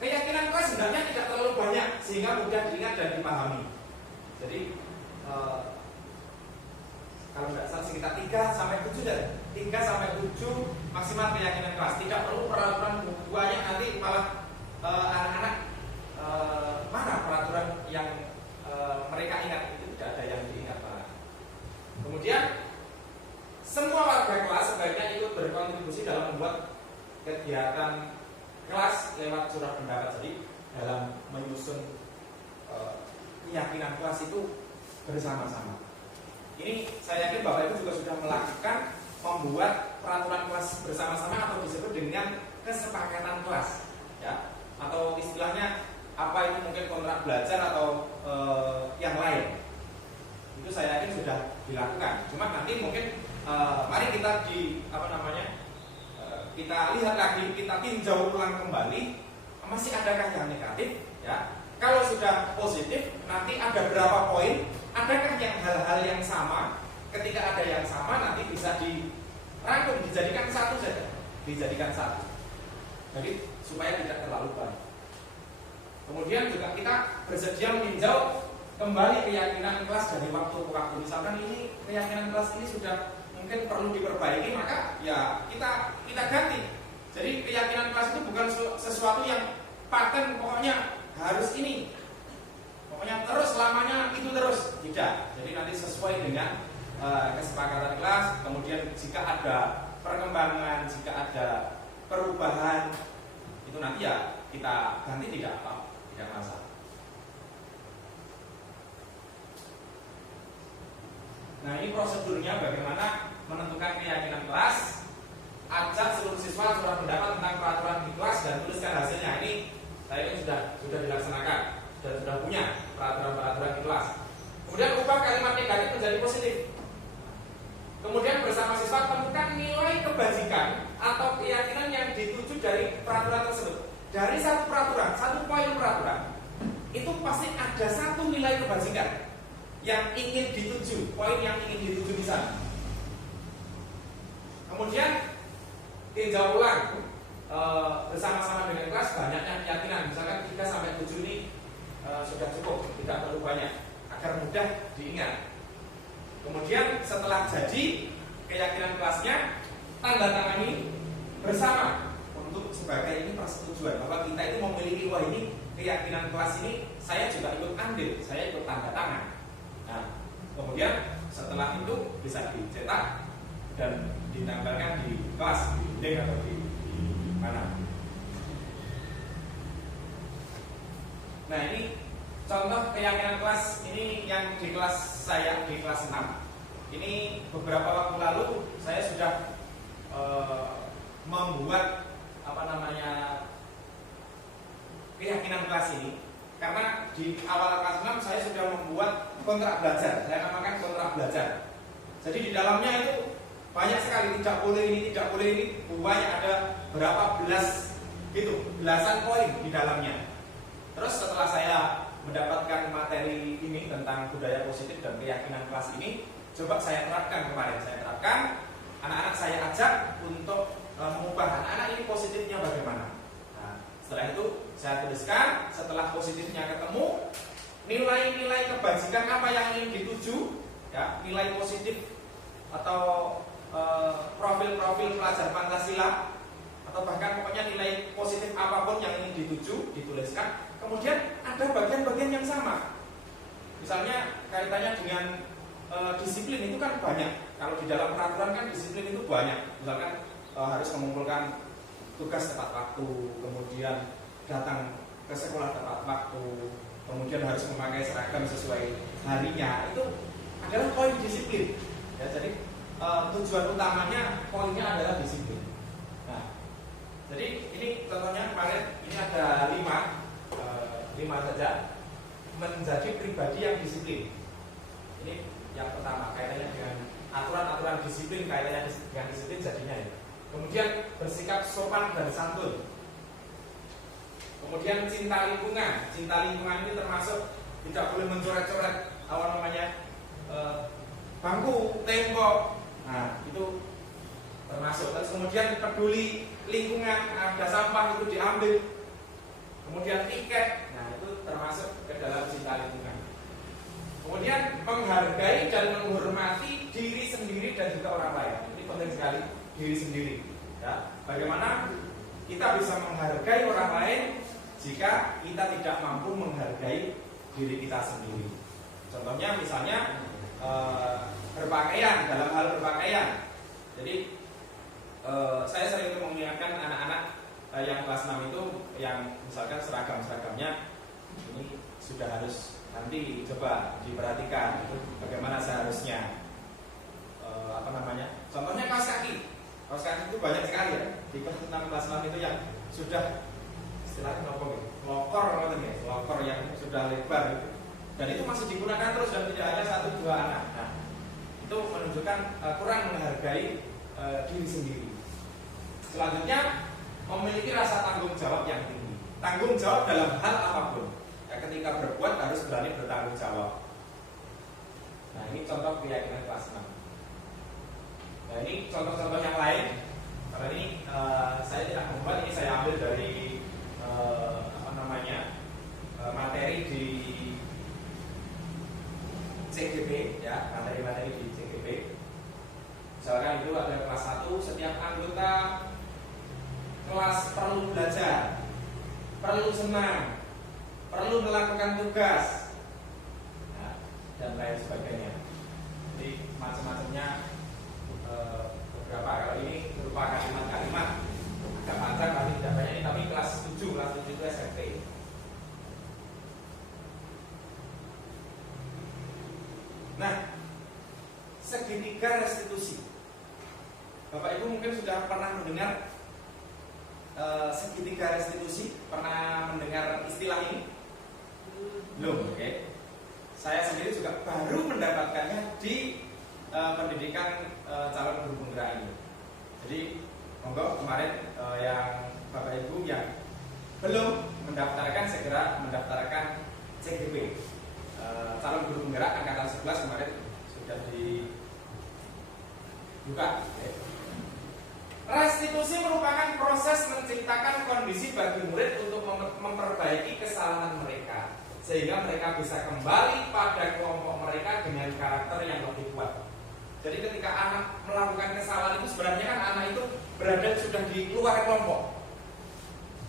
Keyakinan kelas sebenarnya tidak terlalu banyak sehingga mudah diingat dan dipahami. Jadi kalau nggak salah sekitar 3 sampai 7 dan 3 sampai 7 maksimal keyakinan kelas. Tidak perlu peraturan banyak, nanti malah anak-anak mana peraturan yang mereka ingat, itu tidak ada yang diingat malah. Kemudian semua warga kelas sebaiknya ikut berkontribusi dalam membuat kegiatan kelas lewat surat pendapat. Jadi dalam menyusun keyakinan kelas itu bersama-sama. Ini saya yakin Bapak Ibu juga sudah melakukan membuat peraturan kelas bersama-sama atau disebut dengan kesepakatan kelas, ya, atau istilahnya apa itu mungkin kontrak belajar atau yang lain. Itu saya yakin sudah dilakukan. Cuma nanti mungkin mari kita kita lihat lagi, kita tinjau ulang kembali masih adakah yang negatif, ya. Kalau sudah positif, nanti ada berapa poin, adakah yang hal-hal yang sama. Ketika ada yang sama, nanti bisa dirangkum, dijadikan satu saja, dijadikan satu. Jadi supaya tidak terlalu banyak. Kemudian juga kita bersedia meninjau kembali keyakinan kelas dari waktu ke waktu. Misalkan ini keyakinan kelas ini sudah mungkin perlu diperbaiki, maka ya kita ganti. Jadi keyakinan kelas itu bukan sesuatu yang paten, pokoknya harus ini, pokoknya terus lamanya itu terus, tidak. Jadi nanti sesuai dengan kesepakatan kelas. Kemudian jika ada perkembangan, jika ada perubahan, itu nanti ya kita ganti, tidak apa, tidak masalah. Nah, ini prosedurnya bagaimana menentukan keyakinan kelas. Ajak seluruh siswa surat pendapat tentang peraturan di kelas dan tuliskan hasilnya. Ini saya ini sudah dilaksanakan dan sudah punya peraturan-peraturan di kelas. Kemudian ubah kalimat negatif menjadi positif. Kemudian bersama siswa tentukan nilai kebajikan atau keyakinan yang dituju dari peraturan tersebut. Dari satu peraturan, satu poin peraturan, itu pasti ada satu nilai kebajikan yang ingin dituju, poin yang ingin dituju di sana. Kemudian tinjau ulang bersama-sama dengan kelas banyaknya keyakinan. Misalkan 3 sampai 7 ini sudah cukup, tidak perlu banyak agar mudah diingat. Kemudian setelah jadi keyakinan kelasnya, tanda tangani bersama untuk sebagai ini persetujuan bahwa kita itu memiliki, wah ini keyakinan kelas ini saya juga ikut ambil, saya ikut tanda tangan. Nah, kemudian setelah itu bisa dicetak dan ditempelkan di kelas, di dinding atau di mana. Nah, ini contoh keyakinan kelas. Ini yang di kelas saya, di kelas 6. Ini beberapa waktu lalu saya sudah membuat keyakinan kelas ini. Karena di awal kelas 6 saya sudah membuat kontrak belajar. Saya namakan kontrak belajar. Jadi di dalamnya itu banyak sekali, tidak boleh ini, tidak boleh ini. Banyak, ada berapa belas gitu, belasan poin di dalamnya. Terus setelah saya mendapatkan materi ini tentang budaya positif dan keyakinan kelas ini, coba saya terapkan kemarin. Saya terapkan, anak-anak saya ajak untuk mengubah anak-anak ini positifnya bagaimana. Nah, setelah itu saya tuliskan, setelah positifnya ketemu, nilai-nilai kebajikan apa yang ingin dituju, ya, nilai positif atau profil-profil pelajar Pancasila, atau bahkan pokoknya nilai positif apapun yang ingin dituju, dituliskan. Kemudian ada bagian-bagian yang sama. Misalnya kaitannya dengan disiplin itu kan banyak. Kalau di dalam peraturan kan disiplin itu banyak. Misalkan harus mengumpulkan tugas tepat waktu, kemudian datang ke sekolah tepat waktu, kemudian harus memakai seragam sesuai harinya. Itu adalah poin disiplin. Ya, jadi tujuan utamanya poinnya adalah disiplin. Nah, jadi ini contohnya kemarin ini ada 5 saja, menjadi pribadi yang disiplin. Ini yang pertama, disiplin, kaitannya dengan disiplin jadinya ya. Kemudian bersikap sopan dan santun. Kemudian cinta lingkungan. Cinta lingkungan ini termasuk tidak boleh mencoret-coret bangku, tembok. Nah, itu termasuk. Terus kemudian peduli lingkungan, ada sampah itu diambil. Kemudian tiket. Nah, itu termasuk ke dalam cinta lingkungan. Kemudian menghargai dan menghormati diri sendiri dan juga orang lain. Ini penting sekali, diri sendiri. Ya, bagaimana kita bisa menghargai orang lain jika kita tidak mampu menghargai diri kita sendiri. Contohnya misalnya berpakaian, dalam hal berpakaian. Jadi saya sering mengingatkan anak-anak yang kelas 6 itu yang misalkan seragam-seragamnya ini sudah harus nanti coba diperhatikan itu bagaimana seharusnya contohnya kaos kaki itu banyak sekali ya di kelas 6 itu yang sudah istilahnya lokor yang sudah lebar gitu. Dan itu masih digunakan terus dan tidak hanya 1-2 anak. Nah, itu menunjukkan kurang menghargai diri sendiri. Selanjutnya memiliki rasa tanggung jawab yang tinggi. Tanggung jawab dalam hal apapun. Ya, ketika berbuat harus berani bertanggung jawab. Nah, ini contoh keyakinan kelas 6. Nah, ini contoh-contoh yang lain. Karena ini saya tidak membuat, ini saya ambil dari materi di CGP ya, materi-materi di CGP. Misalkan itu ada kelas 1, setiap anggota kelas perlu belajar, perlu senang, perlu melakukan tugas, nah, dan lain sebagainya. Jadi macam-macamnya beberapa kali ini berupa kalimat-kalimat agak panjang tapi tidak banyak ini, tapi kelas 7 itu SMP. Nah, segitiga restitusi. Bapak Ibu mungkin sudah pernah mendengar segitiga restitusi, pernah mendengar istilah ini? Belum, oke. Saya sendiri juga baru mendapatkannya di pendidikan calon guru penggerak ini. Jadi, monggo kemarin yang Bapak Ibu yang belum mendaftarkan segera mendaftarkan CGP. Calon guru penggerak angkatan 11 kemarin sudah dibuka. Restitusi merupakan proses menciptakan kondisi bagi murid untuk memperbaiki kesalahan mereka sehingga mereka bisa kembali pada kelompok mereka dengan karakter yang lebih kuat. Jadi ketika anak melakukan kesalahan itu sebenarnya kan anak itu berada sudah di luar kelompok,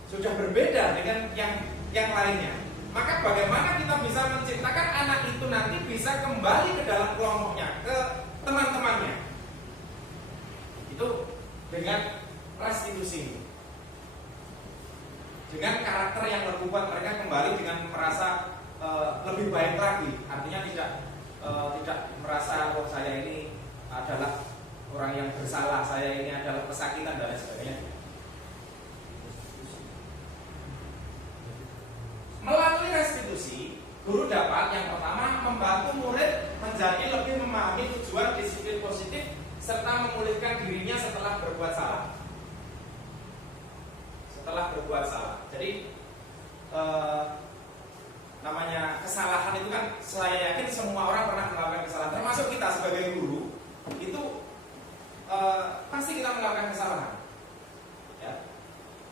sudah berbeda dengan yang lainnya. Maka bagaimana kita bisa menciptakan anak itu nanti bisa kembali ke dalam kelompoknya, ke teman-temannya? Itu dengan restitusi, dengan karakter yang lebih kuat, mereka kembali dengan merasa lebih baik lagi. Artinya tidak merasa saya ini adalah orang yang bersalah, saya ini adalah pesakitan dan lain sebagainya. Melalui restitusi, guru dapat yang pertama membantu murid menjadi lebih memahami tujuan disiplin positif serta memulihkan dirinya setelah berbuat salah. Jadi namanya kesalahan itu kan saya yakin semua orang pernah melakukan kesalahan, termasuk kita sebagai guru itu pasti kita melakukan kesalahan. Ya.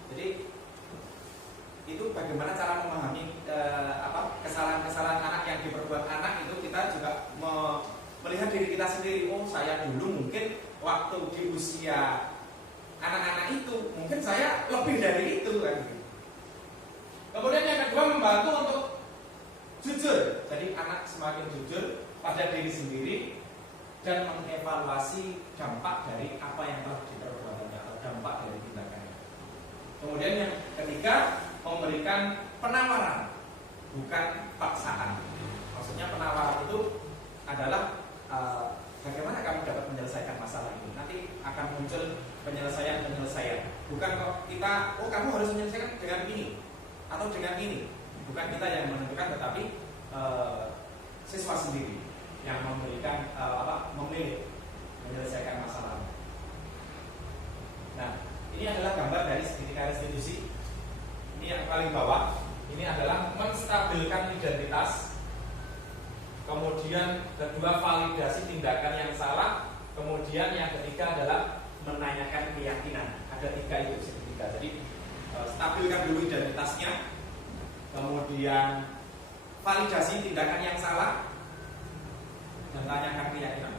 Jadi itu bagaimana cara memahami kesalahan-kesalahan anak yang diperbuat anak itu kita juga melihat diri kita sendiri. Oh, saya dulu mungkin waktu di usia anak-anak itu mungkin saya lebih dari itu kan. Kemudian yang kedua membantu untuk jujur. Jadi anak semakin jujur pada diri sendiri dan mengevaluasi dampak dari apa yang telah diperbuatnya atau dampak dari tindakannya. Kemudian yang ketiga memberikan penawaran, bukan paksaan. Maksudnya penawaran itu adalah bagaimana kamu dapat menyelesaikan masalah ini. Nanti akan muncul penyelesaian. Bukan kok kita, kamu harus menyelesaikan dengan ini atau dengan ini. Bukan kita yang menentukan, tetapi siswa sendiri yang memberikan memilih menyelesaikan paling bawah ini adalah menstabilkan identitas. Kemudian kedua, validasi tindakan yang salah. Kemudian yang ketiga adalah menanyakan keyakinan. Ada tiga itu, segitiga. Jadi stabilkan dulu identitasnya. Kemudian validasi tindakan yang salah dan tanyakan keyakinan.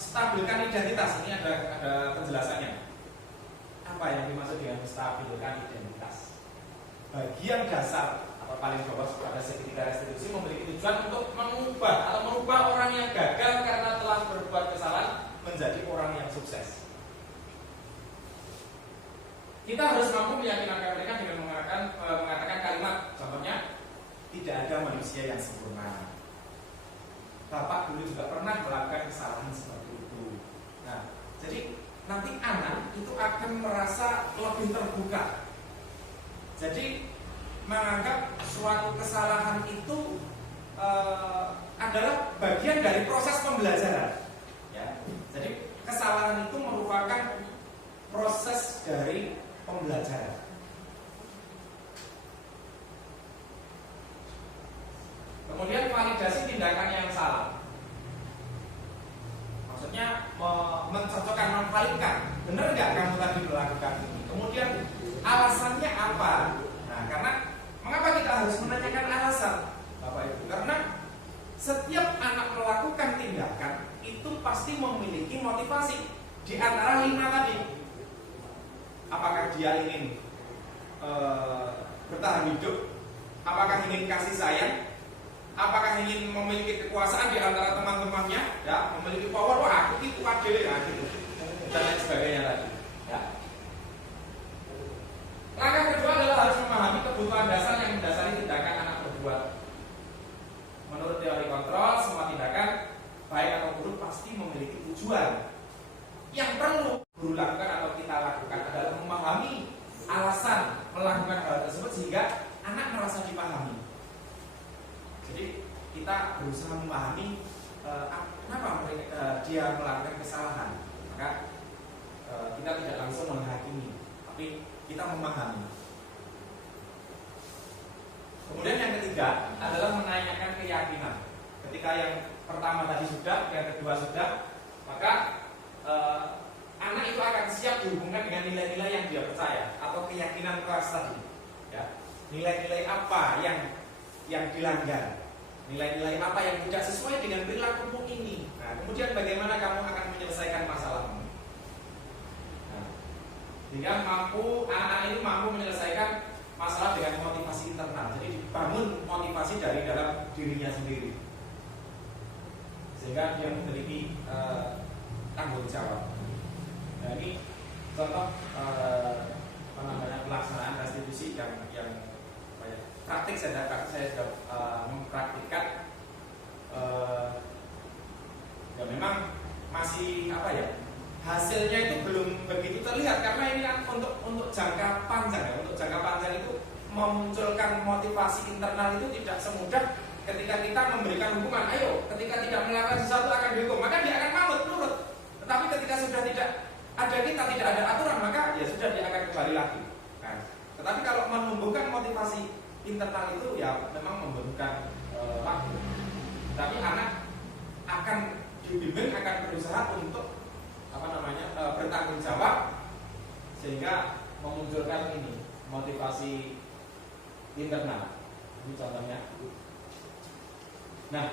Stabilkan identitas ini ada penjelasannya. Apa yang dimaksud dengan stabilkan identitas? Bagian dasar atau paling bawah pada segitiga restitusi memiliki tujuan untuk mengubah atau merubah orang yang gagal karena telah berbuat kesalahan menjadi orang yang sukses. Kita harus mampu meyakinkan mereka dengan mengatakan kalimat, contohnya, tidak ada manusia yang sempurna. Bapak dulu juga pernah melakukan kesalahan seperti itu. Nah, jadi nanti anak itu akan merasa lebih terbuka. Jadi menganggap suatu kesalahan itu adalah bagian dari proses pembelajaran. Ya. Jadi kesalahan itu merupakan proses dari pembelajaran. Kemudian validasi tindakan yang salah. Maksudnya mencocokkan, memvalidkan. Benar nggak kamu tadi melakukan ini? Kemudian alasannya apa? Nah, karena mengapa kita harus menanyakan alasan, Bapak Ibu? Karena setiap anak melakukan tindakan itu pasti memiliki motivasi. Di antara 5 tadi, apakah dia ingin bertahan hidup? Apakah ingin kasih sayang? Apakah ingin memiliki kekuasaan di antara teman-temannya? Ya, memiliki power, wah aku itu kuat deh, ya, gitu. Dan lain sebagainya tadi. Ya. Langkah kedua adalah harus memahami kebutuhan dasar yang mendasari tindakan anak berbuat. Menurut teori kontrol, semua tindakan baik atau buruk pasti memiliki tujuan. Yang perlu guru lakukan atau kita lakukan adalah memahami alasan melakukan hal tersebut sehingga anak merasa dipahami. Jadi kita berusaha memahami kenapa dia melakukan kesalahan. Maka kita tidak langsung menghakimi, tapi kita memahami. Kemudian yang ketiga adalah menanyakan keyakinan. Ketika yang pertama tadi sudah, yang kedua sudah, maka anak itu akan siap dihubungkan dengan nilai-nilai yang dia percaya atau keyakinan keras tadi. Ya. Nilai-nilai apa yang dilanggar, nilai-nilai apa yang tidak sesuai dengan perilakumu ini. Nah, kemudian bagaimana kamu akan menyelesaikan masalahmu. Nah, sehingga anak ini mampu menyelesaikan masalah dengan motivasi internal. Jadi dibangun motivasi dari dalam dirinya sendiri, sehingga dia memiliki tanggung jawab. Nah, ini contoh pelaksanaan restitusi yang praktik. Saya sudah mempraktikkan. Ya memang masih hasilnya itu belum begitu terlihat karena ini kan untuk jangka panjang ya. Untuk jangka panjang itu memunculkan motivasi internal itu tidak semudah ketika kita memberikan hukuman. Ayo, ketika tidak melakukan sesuatu akan dihukum, maka dia akan nurut. Tetapi ketika sudah tidak ada aturan, maka ya sudah dia akan kembali lagi. Nah, tetapi kalau menumbuhkan motivasi internal itu ya memang membutuhkan waktu. Tapi anak akan dibimbing, akan berusaha untuk bertanggung jawab sehingga memunculkan ini motivasi internal. Ini contohnya. Nah,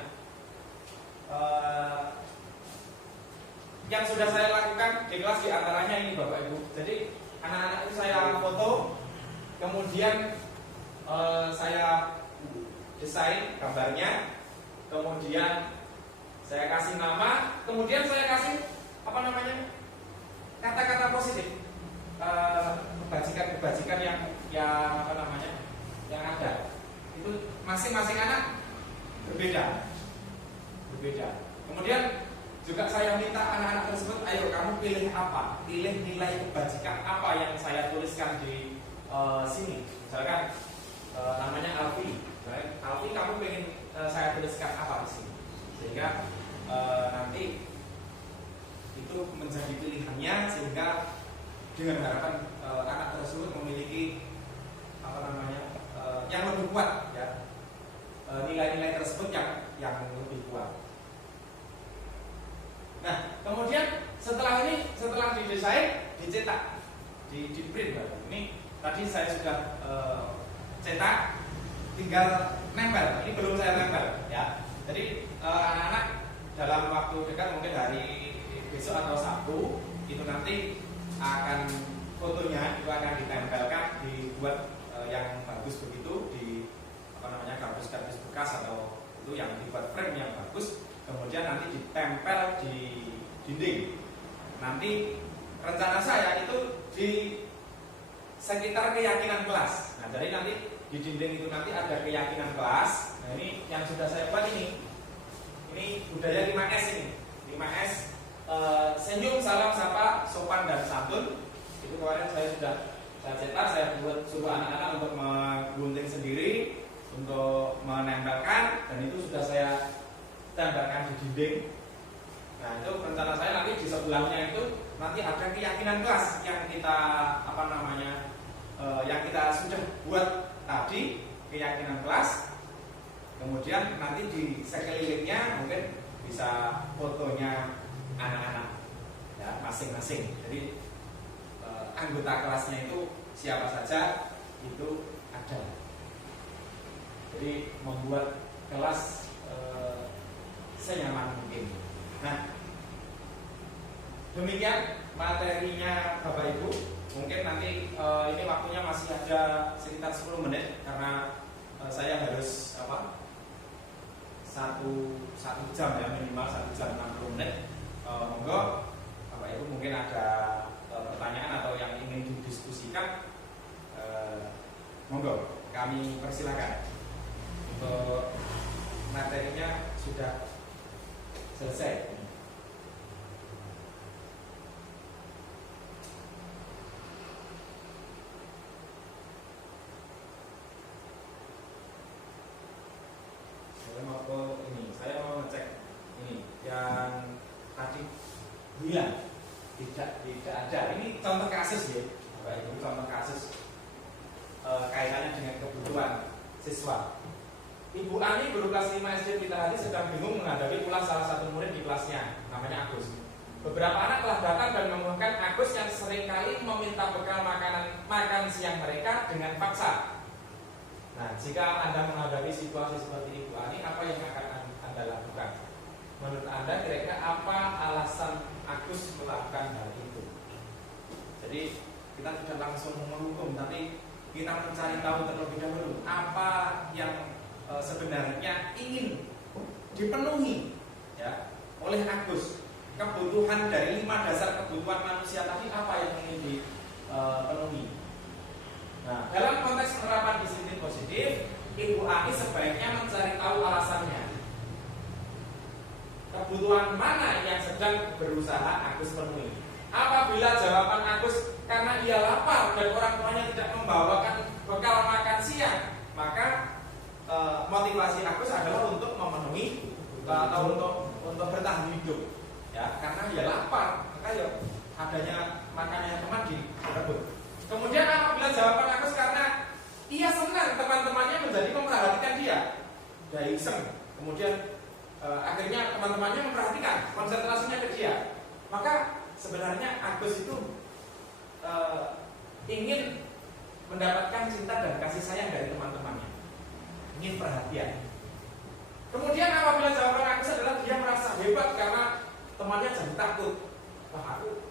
yang sudah saya lakukan di kelas diantaranya ini Bapak Ibu. Jadi anak-anak itu saya foto, kemudian saya desain gambarnya, kemudian saya kasih nama, kemudian saya kasih kata-kata positif, kebajikan yang ada. Itu masing-masing anak berbeda. Kemudian juga saya minta anak-anak tersebut, ayo kamu pilih apa, pilih nilai kebajikan apa yang saya tuliskan di sini. Misalkan namanya Alfi, Alfi kamu pengen saya tuliskan apa di sini, sehingga nanti itu menjadi pilihannya, sehingga dengan harapan anak tersebut memiliki apa namanya yang lebih kuat ya, nilai-nilai tersebut yang lebih kuat. Nah, kemudian setelah didesain, dicetak, di print. Ini tadi saya sudah cetak, tinggal nempel. Ini belum saya nempel ya. Jadi anak-anak dalam waktu dekat, mungkin hari besok atau Sabtu, itu nanti akan fotonya itu akan ditempelkan, dibuat yang bagus begitu di apa namanya kardus-kardus bekas atau itu yang dibuat frame yang bagus, kemudian nanti ditempel di dinding. Nanti rencana saya itu di sekitar keyakinan kelas. Nah, jadi nanti di dinding itu nanti ada keyakinan kelas. Nah, ini yang sudah saya buat ini budaya 5S ini. 5S senyum, salam, sapa, sopan dan santun. Itu kemarin saya cetak, saya suruh anak-anak untuk menggunting sendiri, untuk menempelkan, dan itu sudah saya tempelkan di dinding. Nah, itu rencana saya nanti di sebelahnya itu nanti ada keyakinan kelas yang kita apa namanya yang kita sudah buat tadi, keyakinan kelas. Kemudian nanti di sekelilingnya mungkin bisa fotonya anak-anak ya masing-masing. Jadi anggota kelasnya itu siapa saja itu ada. Jadi membuat kelas senyaman mungkin. Nah, demikian materinya Bapak Ibu. Mungkin nanti ini waktunya masih ada sekitar 10 menit karena saya harus satu jam ya, minimal 1 jam 60 menit. Monggo Bapak Ibu mungkin ada pertanyaan atau yang ingin didiskusikan, monggo kami persilakan. Untuk materinya sudah selesai. Saya mau ngecek ini yang tadi hilang, tidak ada. Ini contoh kasus ya, Bapak Ibu, contoh kasus kaitannya dengan kebutuhan siswa. Ibu Ani guru kelas 5 SD kita tadi sedang bingung menghadapi pula salah satu murid di kelasnya, namanya Agus. Beberapa anak telah datang dan mengeluhkan Agus yang seringkali meminta bekal makan siang mereka dengan paksa. Nah, jika Anda menghadapi situasi seperti Ibu Ani, apa yang akan Anda lakukan? Menurut Anda kira-kira apa alasan Agus melakukan hal itu? Jadi kita tidak langsung menghukum, tapi kita mencari tahu terlebih dahulu apa yang sebenarnya ingin dipenuhi ya oleh Agus. Kebutuhan dari 5 dasar kebutuhan manusia tadi apa yang ingin dipenuhi? Nah, dalam konteks penerapan disiplin positif, Ibu Ani sebaiknya mencari tahu alasannya. Kebutuhan mana yang sedang berusaha Agus penuhi? Apabila jawaban Agus karena ia lapar dan orang tuanya tidak membawakan bekal makan siang, maka motivasi Agus adalah untuk memenuhi atau untuk bertahan hidup, ya karena ia lapar, maka ya adanya makannya teman direbut. Kemudian apabila jawaban Agus karena ia senang teman-temannya menjadi memperhatikan dia, iseng. Kemudian akhirnya teman-temannya memperhatikan, konsentrasinya ke dia. Maka sebenarnya Agus itu ingin mendapatkan cinta dan kasih sayang dari teman-temannya, ingin perhatian. Kemudian apabila jawaban Agus adalah dia merasa hebat karena temannya jadi takut. Wah, aku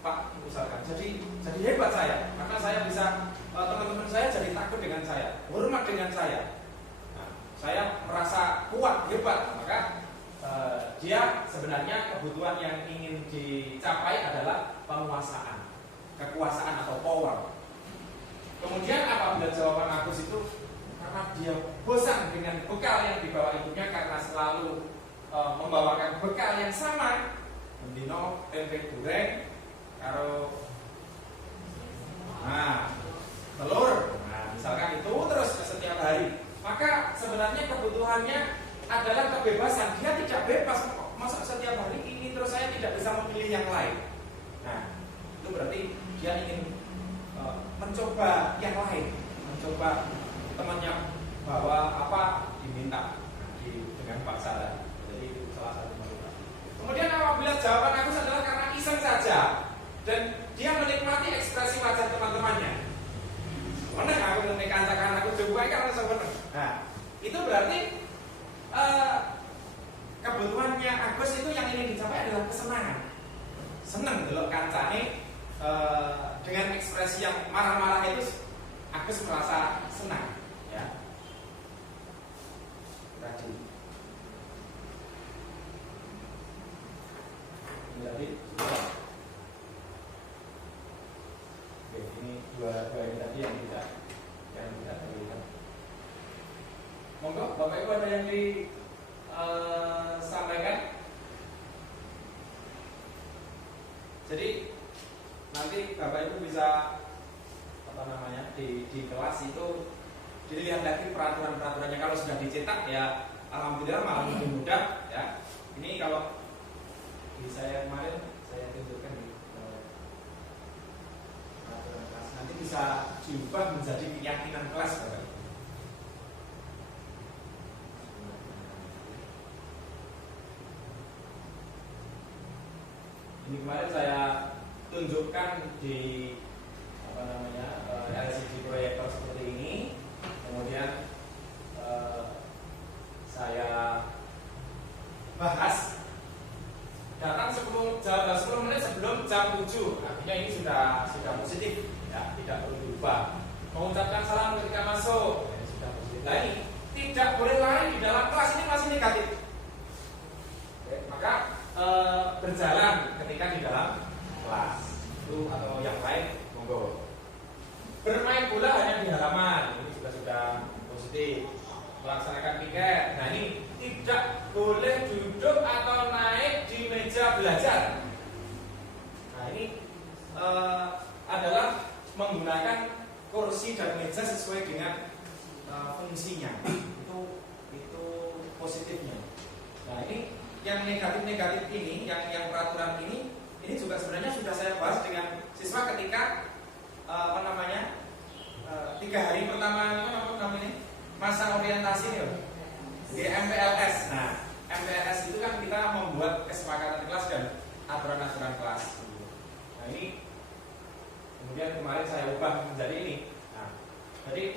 Pak, misalkan jadi hebat saya karena saya bisa teman-teman saya jadi takut dengan saya, hormat dengan saya. Nah, saya merasa kuat, hebat, maka dia sebenarnya kebutuhan yang ingin dicapai adalah penguasaan, kekuasaan atau power. Kemudian apabila jawaban Agus itu karena dia bosan dengan bekal yang dibawa ibunya karena selalu membawakan bekal yang sama, mendino tempe goreng karo telur, misalkan itu terus setiap hari, maka sebenarnya kebutuhannya adalah kebebasan. Dia tidak bebas, masa setiap hari ini terus saya tidak bisa memilih yang lain. Nah, itu berarti dia ingin mencoba yang lain. jawaban Agus adalah karena iseng saja dan dia menikmati ekspresi wajah teman-temannya. Mana aku mau kancakan aku coba karena sebenarnya. Nah, itu berarti kebutuhannya Agus itu yang ingin dicapai adalah kesenangan. Senang delok kancane dengan ekspresi yang marah-marah itu Agus merasa senang, ya. Tadi. Jadi oke, ini dua ini tadi yang tidak terlihat. Monggo, Bapak Ibu ada yang disampaikan? Jadi nanti Bapak Ibu bisa di kelas itu dilihat lagi peraturan-peraturannya. Kalau sudah dicetak ya alhamdulillah malah lebih mudah ya. Ini kalau di saya kemarin saya tunjukkan di peraturan kelas, nanti bisa diubah menjadi keyakinan kelas Bapak Ibu. Ini kemarin saya tunjukkan di LCD proyektor seperti ini. Kemudian saya bahas datang 10 menit sebelum jam 7. Artinya ini sudah positif ya, tidak perlu diubah. Mengucapkan salam ketika masuk ya, sudah positif. Nah ini tidak boleh lari di dalam kelas, ini masih negatif. Oke, maka berjalan ketika di dalam kelas itu atau yang lain monggo. Bermain bola hanya di halaman, ini sudah positif. Melaksanakan piket, nah ini tidak boleh duduk atau naik di meja belajar. Nah ini adalah menggunakan kursi dan meja sesuai dengan fungsinya. Itu positifnya. Nah ini yang negatif ini, yang peraturan ini juga sebenarnya sudah saya bahas dengan siswa ketika 3 hari pertama masa orientasi nih, di MPLS. Nah, MPLS itu kan kita membuat kesepakatan kelas dan aturan-aturan kelas. Nah ini kemudian kemarin saya ubah menjadi ini. Nah, jadi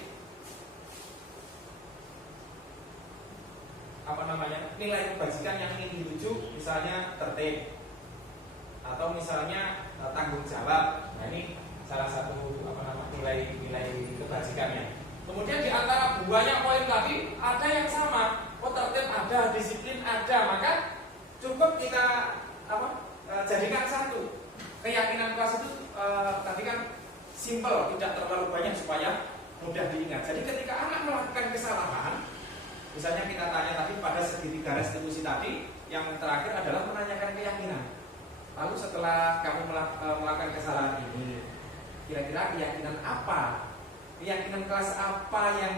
nilai kebajikan yang ingin dituju, misalnya tertib atau misalnya tanggung jawab. Nah ini salah satu nilai kebajikannya. Kemudian di antara banyak poin tadi ada yang sama. Tertib ada, disiplin ada, maka cukup kita jadikan satu. Keyakinan kelas itu tadi kan simple, tidak terlalu banyak supaya mudah diingat. Jadi ketika anak melakukan kesalahan, misalnya kita tanya tadi pada segitiga restitusi tadi, yang terakhir adalah menanyakan keyakinan. Lalu setelah kamu melakukan kesalahan ini, kira-kira keyakinan apa? Keyakinan kelas apa yang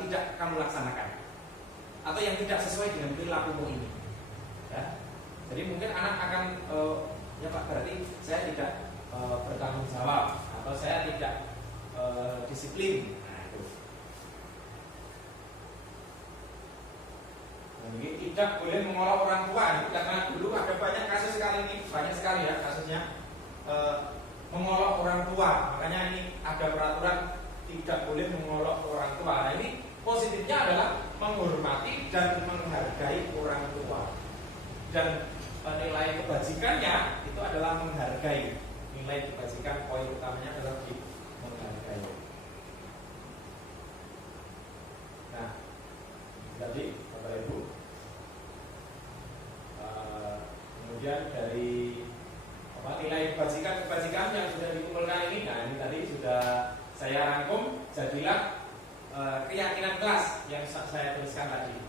tidak kamu laksanakan? Atau yang tidak sesuai dengan perilakumu ini? Ya. Jadi mungkin anak akan, ya Pak, berarti saya tidak bertanggung jawab, atau saya tidak disiplin. Nah, itu. Ini tidak boleh mengolok orang tua, karena dulu ada banyak kasus sekali ini, banyak sekali ya kasusnya mengolok orang tua. Makanya ini ada peraturan tidak boleh mengolok orang tua. Nah ini positifnya adalah menghormati dan menghargai orang tua. Dan nilai kebajikannya itu adalah menghargai. Nilai kebajikan poin utamanya adalah di menghargai. Nah, jadi Bapak Ibu, kemudian dari nilai kebajikan yang sudah dikumpulkan ini, nah ini tadi sudah saya rangkum, jadilah keyakinan kelas yang saya tuliskan tadi.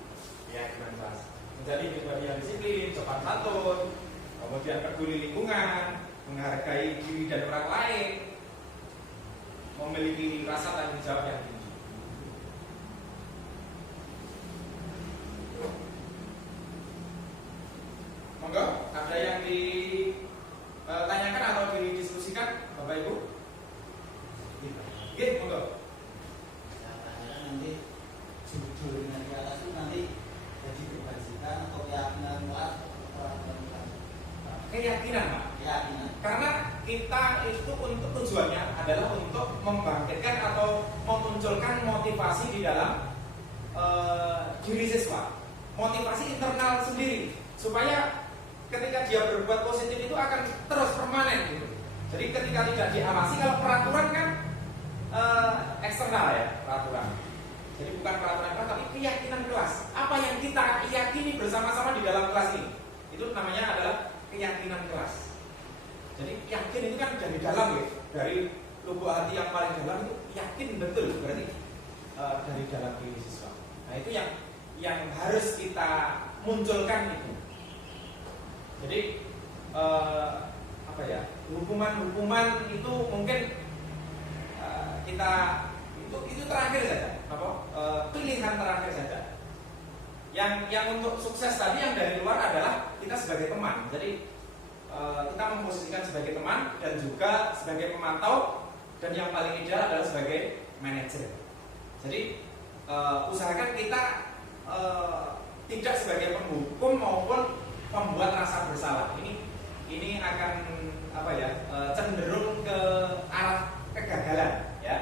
Keyakinan kelas menjadi pribadi yang disiplin, sopan santun, kemudian peduli lingkungan, menghargai diri dan orang lain, memiliki rasa tanggung jawab yang tinggi. Monggo, ada yang ditanyakan atau didiskusikan, Bapak Ibu? Oke, monggo. Saya tanyakan nanti judul dengan di atas itu nanti jadi kebajikan atau keyakinan kelas atau peraturan kelas. keyakinan, Pak. Keyakinan. Karena kita itu untuk tujuannya adalah untuk membangkitkan atau memunculkan motivasi di dalam diri siswa, motivasi internal sendiri, supaya ketika dia berbuat positif itu akan terus permanen gitu. Jadi ketika tidak diawasi, kalau peraturan kan eksternal ya, peraturan. Jadi bukan peraturan kelas, tapi keyakinan kelas. Apa yang kita yakini bersama-sama di dalam kelas ini, itu namanya adalah keyakinan kelas. Jadi yakin itu kan dari dalam ya, dari lubuk hati yang paling dalam itu yakin betul, berarti dari dalam diri siswa. Nah itu yang harus kita munculkan itu. Jadi apa ya, hukuman itu mungkin kita itu terakhir saja, apa pilihan terakhir saja. Yang untuk sukses tadi yang dari luar adalah kita sebagai teman. Jadi kita memposisikan sebagai teman dan juga sebagai pemantau, dan yang paling ideal adalah sebagai manajer. Jadi usahakan kita tidak sebagai penghukum maupun pembuat rasa bersalah. Ini akan apa ya, cenderung ke arah kegagalan ya,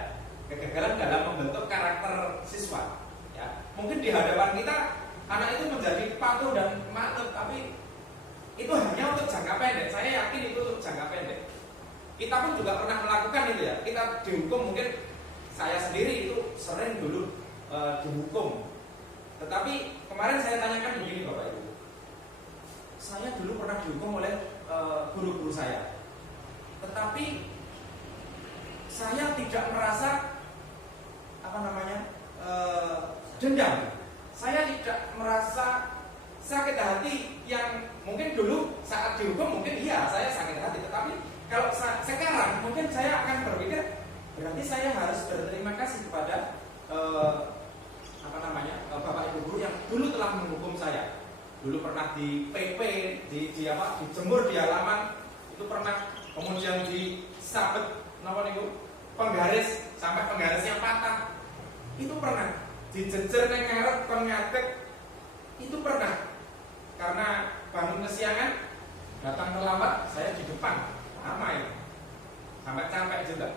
kegagalan dalam membentuk karakter siswa ya. Mungkin di hadapan kita anak itu menjadi patuh dan manut, tapi itu hanya untuk jangka pendek. Saya yakin itu untuk jangka pendek. Kita pun juga pernah melakukan itu ya. Kita dihukum, mungkin saya sendiri itu sering dulu dihukum. Tetapi kemarin saya tanyakan begini Bapak Ibu, saya dulu pernah dihukum oleh guru-guru saya, tetapi saya tidak merasa apa namanya dendam. Saya tidak merasa sakit hati yang mungkin dulu saat dihukum mungkin iya saya sakit hati, tetapi kalau sekarang mungkin saya akan berpikir berarti saya harus berterima kasih kepada apa namanya bapak ibu guru yang dulu telah menghukum saya. Dulu pernah di PP, dijemur di halaman itu pernah, kemudian disabet penggaris sampai penggarisnya patah, itu pernah dijejer nang ngarep kon ngadeg, itu pernah. Karena bangun kesiangan, datang terlambat, saya di depan, ramai, sampai capek juga,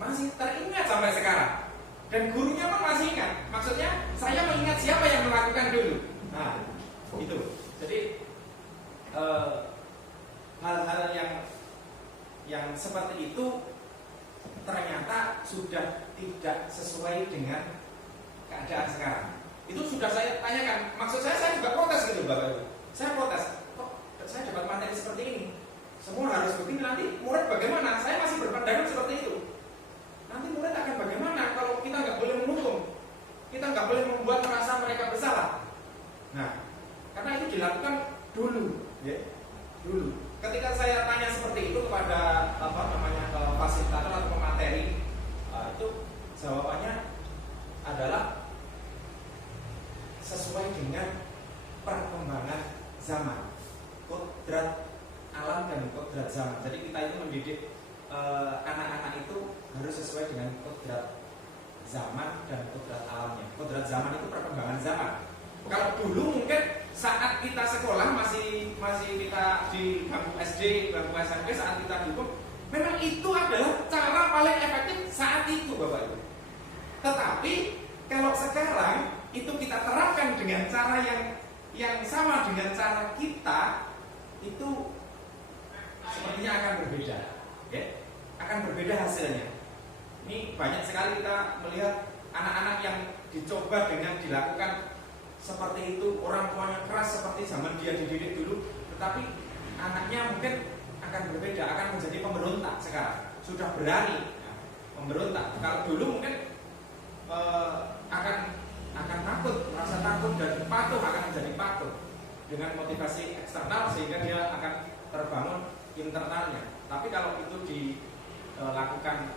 masih teringat sampai sekarang. Dan gurunya pun masih ingat. Maksudnya saya mengingat siapa yang melakukan dulu. Nah, itu. Jadi hal-hal yang seperti itu ternyata sudah tidak sesuai dengan keadaan sekarang. Itu sudah saya tanyakan. Maksud saya juga protes gitu Bapak Ibu. Saya protes. Kok saya dapat materi seperti ini? Semua harus begini, nanti murid bagaimana? Saya masih berpandangan seperti itu. Nanti murid akan bagaimana kalau kita nggak boleh menghukum? Kita nggak boleh membuat merasa mereka bersalah. Nah, karena itu dilakukan dulu, ya, dulu. Ketika saya tanya seperti itu kepada fasilitator atau pemateri, itu jawabannya adalah sesuai dengan perkembangan zaman, kodrat alam dan kodrat zaman. Jadi kita itu mendidik anak-anak itu harus sesuai dengan kodrat zaman dan kodrat alamnya. Kodrat zaman itu perkembangan zaman. Kalau dulu mungkin saat kita sekolah masih kita di bangku SD, bangku SMP, saat kita dihukum, memang itu adalah cara paling efektif saat itu Bapak Ibu. Tetapi kalau sekarang itu kita terapkan dengan cara yang sama dengan cara kita, itu sepertinya akan berbeda, ya? Akan berbeda hasilnya. Ini banyak sekali kita melihat anak-anak yang dicoba dengan dilakukan seperti itu, orang tuanya keras seperti zaman dia dididik dulu, tetapi anaknya mungkin akan berbeda, akan menjadi pemberontak sekarang, sudah berani memberontak. Kalau dulu mungkin akan takut, merasa takut dan patuh, akan menjadi patuh dengan motivasi eksternal sehingga dia akan terbangun internalnya. Tapi kalau itu dilakukan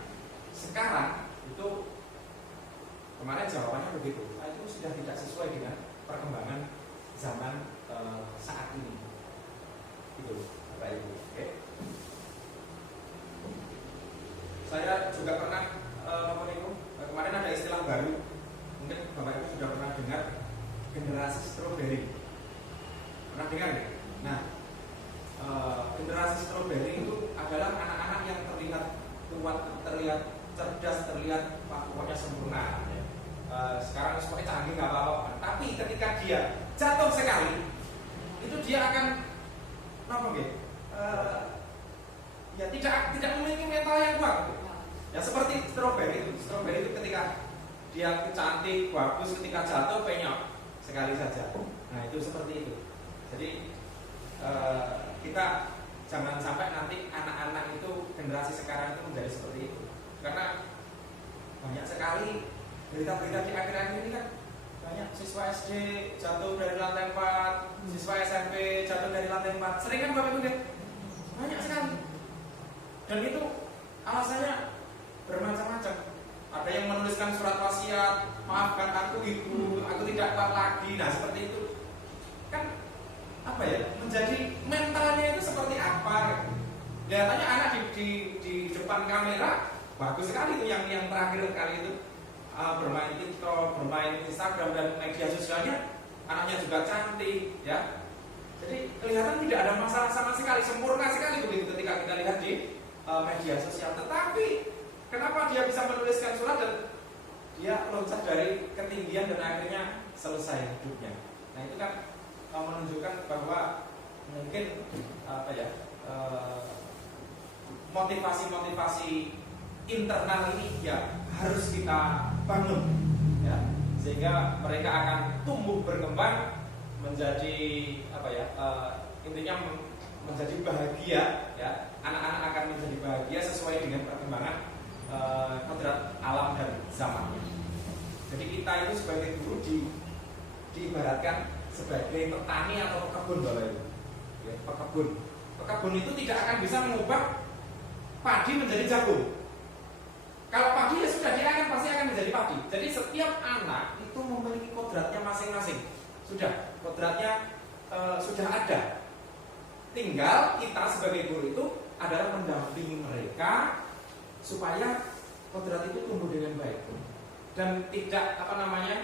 sekarang, itu kemarin jawabannya begitu, itu sudah tidak sesuai dengan perkembangan zaman saat ini. Itu Bapak Ibu. Oke. Saya juga pernah kemarin ada istilah baru, mungkin Bapak Ibu sudah pernah dengar, generasi strawberry. Pernah dengar ya? Nah, generasi stroberi itu adalah anak-anak yang terlihat kuat, terlihat cerdas, terlihat pokoknya sempurna. Ya. Sekarang semuanya canggih nggak apa-apa. Tapi ketika dia jatuh sekali, itu dia akan apa gitu? Ya tidak memiliki mental yang kuat. Gitu. Ya seperti stroberi itu. Stroberi itu ketika dia cantik, bagus, ketika jatuh penyok sekali saja. Nah itu seperti itu. Jadi kita jangan sampai nanti anak-anak itu generasi sekarang itu menjadi seperti itu. Karena banyak sekali berita-berita di akhir-akhir ini kan banyak siswa SD jatuh dari lantai 4, siswa SMP jatuh dari lantai 4. Sering kan Bapak Ibu deh? Banyak sekali. Dan itu alasannya bermacam-macam. Ada yang menuliskan surat wasiat, maafkan aku ibu, aku tidak kuat lagi. Nah seperti itu kan apa ya, menjadi mentalnya itu seperti apa? Kelihatannya anak di depan kamera bagus sekali itu, yang terakhir kali itu bermain TikTok, bermain Instagram dan media sosialnya, anaknya juga cantik, ya. Jadi kelihatan tidak ada masalah sama sekali, sempurna sekali begitu ketika kita lihat di media sosial. Tetapi kenapa dia bisa menuliskan surat dan dia loncat dari ketinggian dan akhirnya selesai hidupnya? Nah itu kan menunjukkan bahwa mungkin apa ya, motivasi-motivasi internal ini ya harus kita bangun, ya, sehingga mereka akan tumbuh berkembang menjadi apa ya, intinya menjadi bahagia, ya. Anak-anak akan menjadi bahagia sesuai dengan perkembangan kodrat alam dan zaman. Jadi kita itu sebagai guru diibaratkan sebagai petani atau pekebun, Bapak Ibu. Ya, pekebun. Pekebun itu tidak akan bisa mengubah padi menjadi jagung. Kalau padi ya sudah, dia pasti akan menjadi padi. Jadi setiap anak itu memiliki kodratnya masing-masing. Sudah, kodratnya sudah ada. Tinggal kita sebagai guru itu adalah mendampingi mereka supaya kodrat itu tumbuh dengan baik dan tidak apa namanya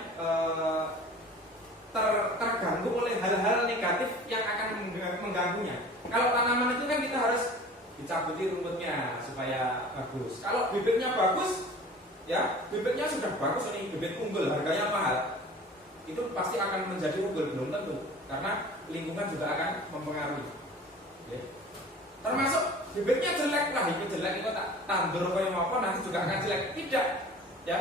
terganggu oleh hal-hal negatif yang akan mengganggunya. Kalau tanaman itu kan kita harus dicabuti rumputnya supaya bagus. Kalau bibitnya bagus, ya bibitnya sudah bagus, ini bibit unggul, harganya mahal, itu pasti akan menjadi unggul, belum tentu, karena lingkungan juga akan mempengaruhi. Ya. Termasuk bibitnya jelek, lah itu jelek, itu tak tandur kayak apa nanti juga akan jelek. Tidak, ya.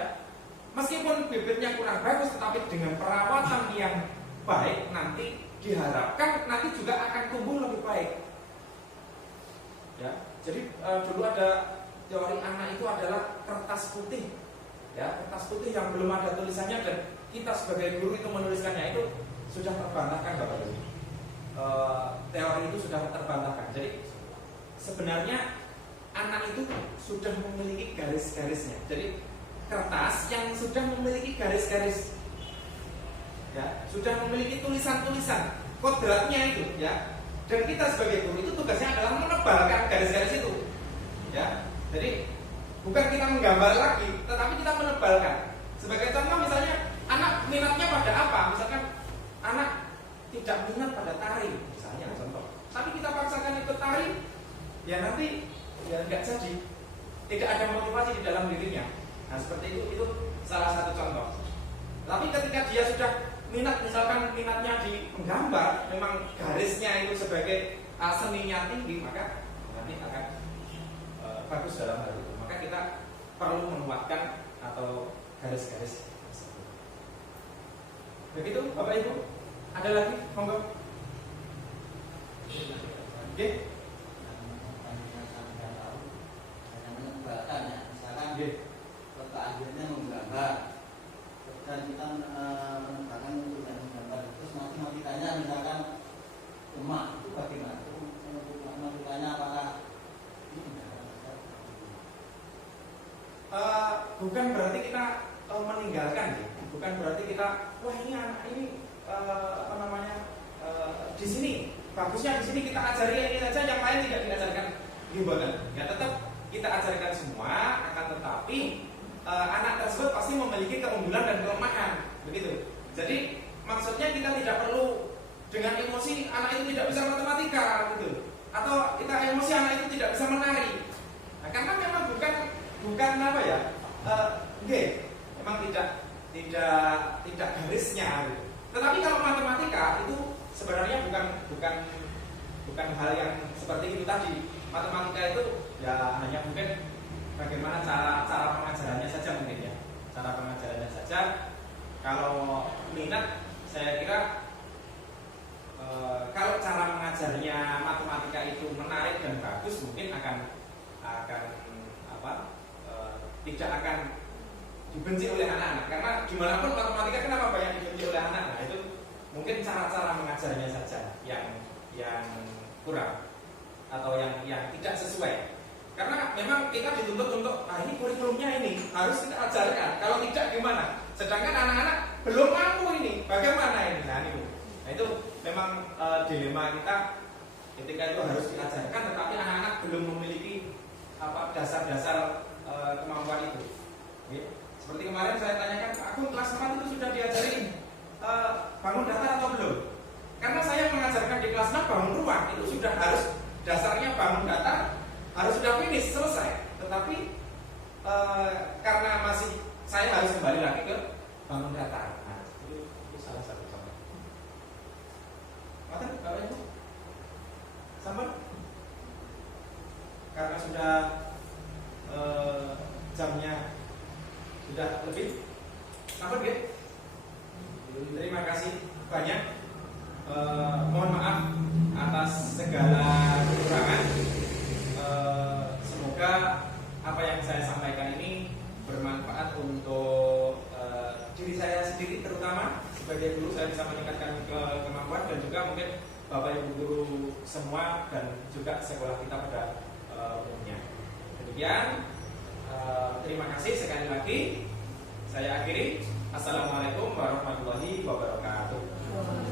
Meskipun bibitnya kurang bagus, tetapi dengan perawatan yang baik nanti diharapkan nanti juga akan tumbuh lebih baik. Ya, jadi dulu ada teori anak itu adalah kertas putih, ya, kertas putih yang belum ada tulisannya dan kita sebagai guru itu menuliskannya, itu sudah terbantahkan, Bapak Ibu. Teori itu sudah terbantahkan. Jadi sebenarnya anak itu sudah memiliki garis-garisnya. Jadi kertas yang sudah memiliki garis-garis, ya, sudah memiliki tulisan-tulisan kodratnya itu, ya. Dan kita sebagai guru itu tugasnya adalah menebalkan garis-garis itu, ya. Jadi bukan kita menggambar lagi, tetapi kita menebalkan. Sebagai contoh misalnya anak minatnya pada apa? Misalkan anak tidak minat pada tari, misalnya contoh. Tapi kita paksakan ikut tari, ya nanti ya nggak jadi, tidak ada motivasi di dalam dirinya. Nah seperti itu salah satu contoh. Tapi ketika dia sudah minat, misalkan minatnya di menggambar, memang garisnya itu sebagai seninya tinggi, maka nanti akan bagus dalam hal itu. Maka kita perlu menguatkan atau garis-garis tersebut. Begitu Bapak Ibu. Ada lagi? Monggo. Oke. Akhirnya menggambar dan kita menegakkan untuk menggambar. Terus nanti mau ditanya misalkan emak itu bagaimana? Mau ditanya apakah bukan berarti kita meninggalkan, ya. Bukan berarti kita wah ini anak ini apa namanya di sini bagusnya di sini kita ajari ini saja, yang lain tidak diajarkan. Gimana? Ya tetap kita ajarkan semua, akan tetapi anak tersebut pasti memiliki keunggulan dan kelemahan, begitu. Jadi maksudnya kita tidak perlu dengan emosi anak itu tidak bisa matematika, gitu. atau kita emosi anak itu tidak bisa menari. Nah, karena memang bukan apa ya, memang tidak garisnya. Gitu. Tetapi kalau matematika itu sebenarnya bukan hal yang seperti itu tadi. Matematika itu ya hanya mungkin bagaimana cara pengajarannya saja mungkin ya. Cara pengajarannya saja. Kalau minat, saya kira kalau cara mengajarnya matematika itu menarik dan bagus, mungkin tidak akan dibenci oleh anak-anak. Karena gimana pun matematika kenapa banyak dibenci oleh anak? Nah itu mungkin cara-cara mengajarnya saja yang kurang atau yang tidak sesuai. Karena memang kita dituntut untuk ini kurikulumnya ini harus kita ajarkan. Kalau tidak gimana? Sedangkan anak-anak belum mampu ini, bagaimana ini? Nah itu memang dilema kita ketika itu harus diajarkan, tetapi anak-anak belum memiliki dasar-dasar kemampuan itu. Oke. Seperti kemarin saya tanyakan, aku kelas 4 itu sudah diajarin bangun datar atau belum? Karena saya mengajarkan di kelas 6 bangun ruang, itu sudah harus dasarnya bangun datar, harus sudah finish, selesai. Tetapi karena masih saya harus kembali lagi ke bangun datar. Nah, itu salah satu contoh. Maka Bapak Ibu sampai karena sudah jamnya sudah lebih sampai ya. Terima kasih banyak. Mohon maaf atas segala kekurangan. Semoga apa yang saya sampaikan ini bermanfaat untuk diri saya sendiri, terutama sebagai guru saya bisa meningkatkan kemampuan, dan juga mungkin Bapak Ibu guru semua dan juga sekolah kita pada umumnya. Demikian, terima kasih sekali lagi. Saya akhiri. Assalamualaikum warahmatullahi wabarakatuh.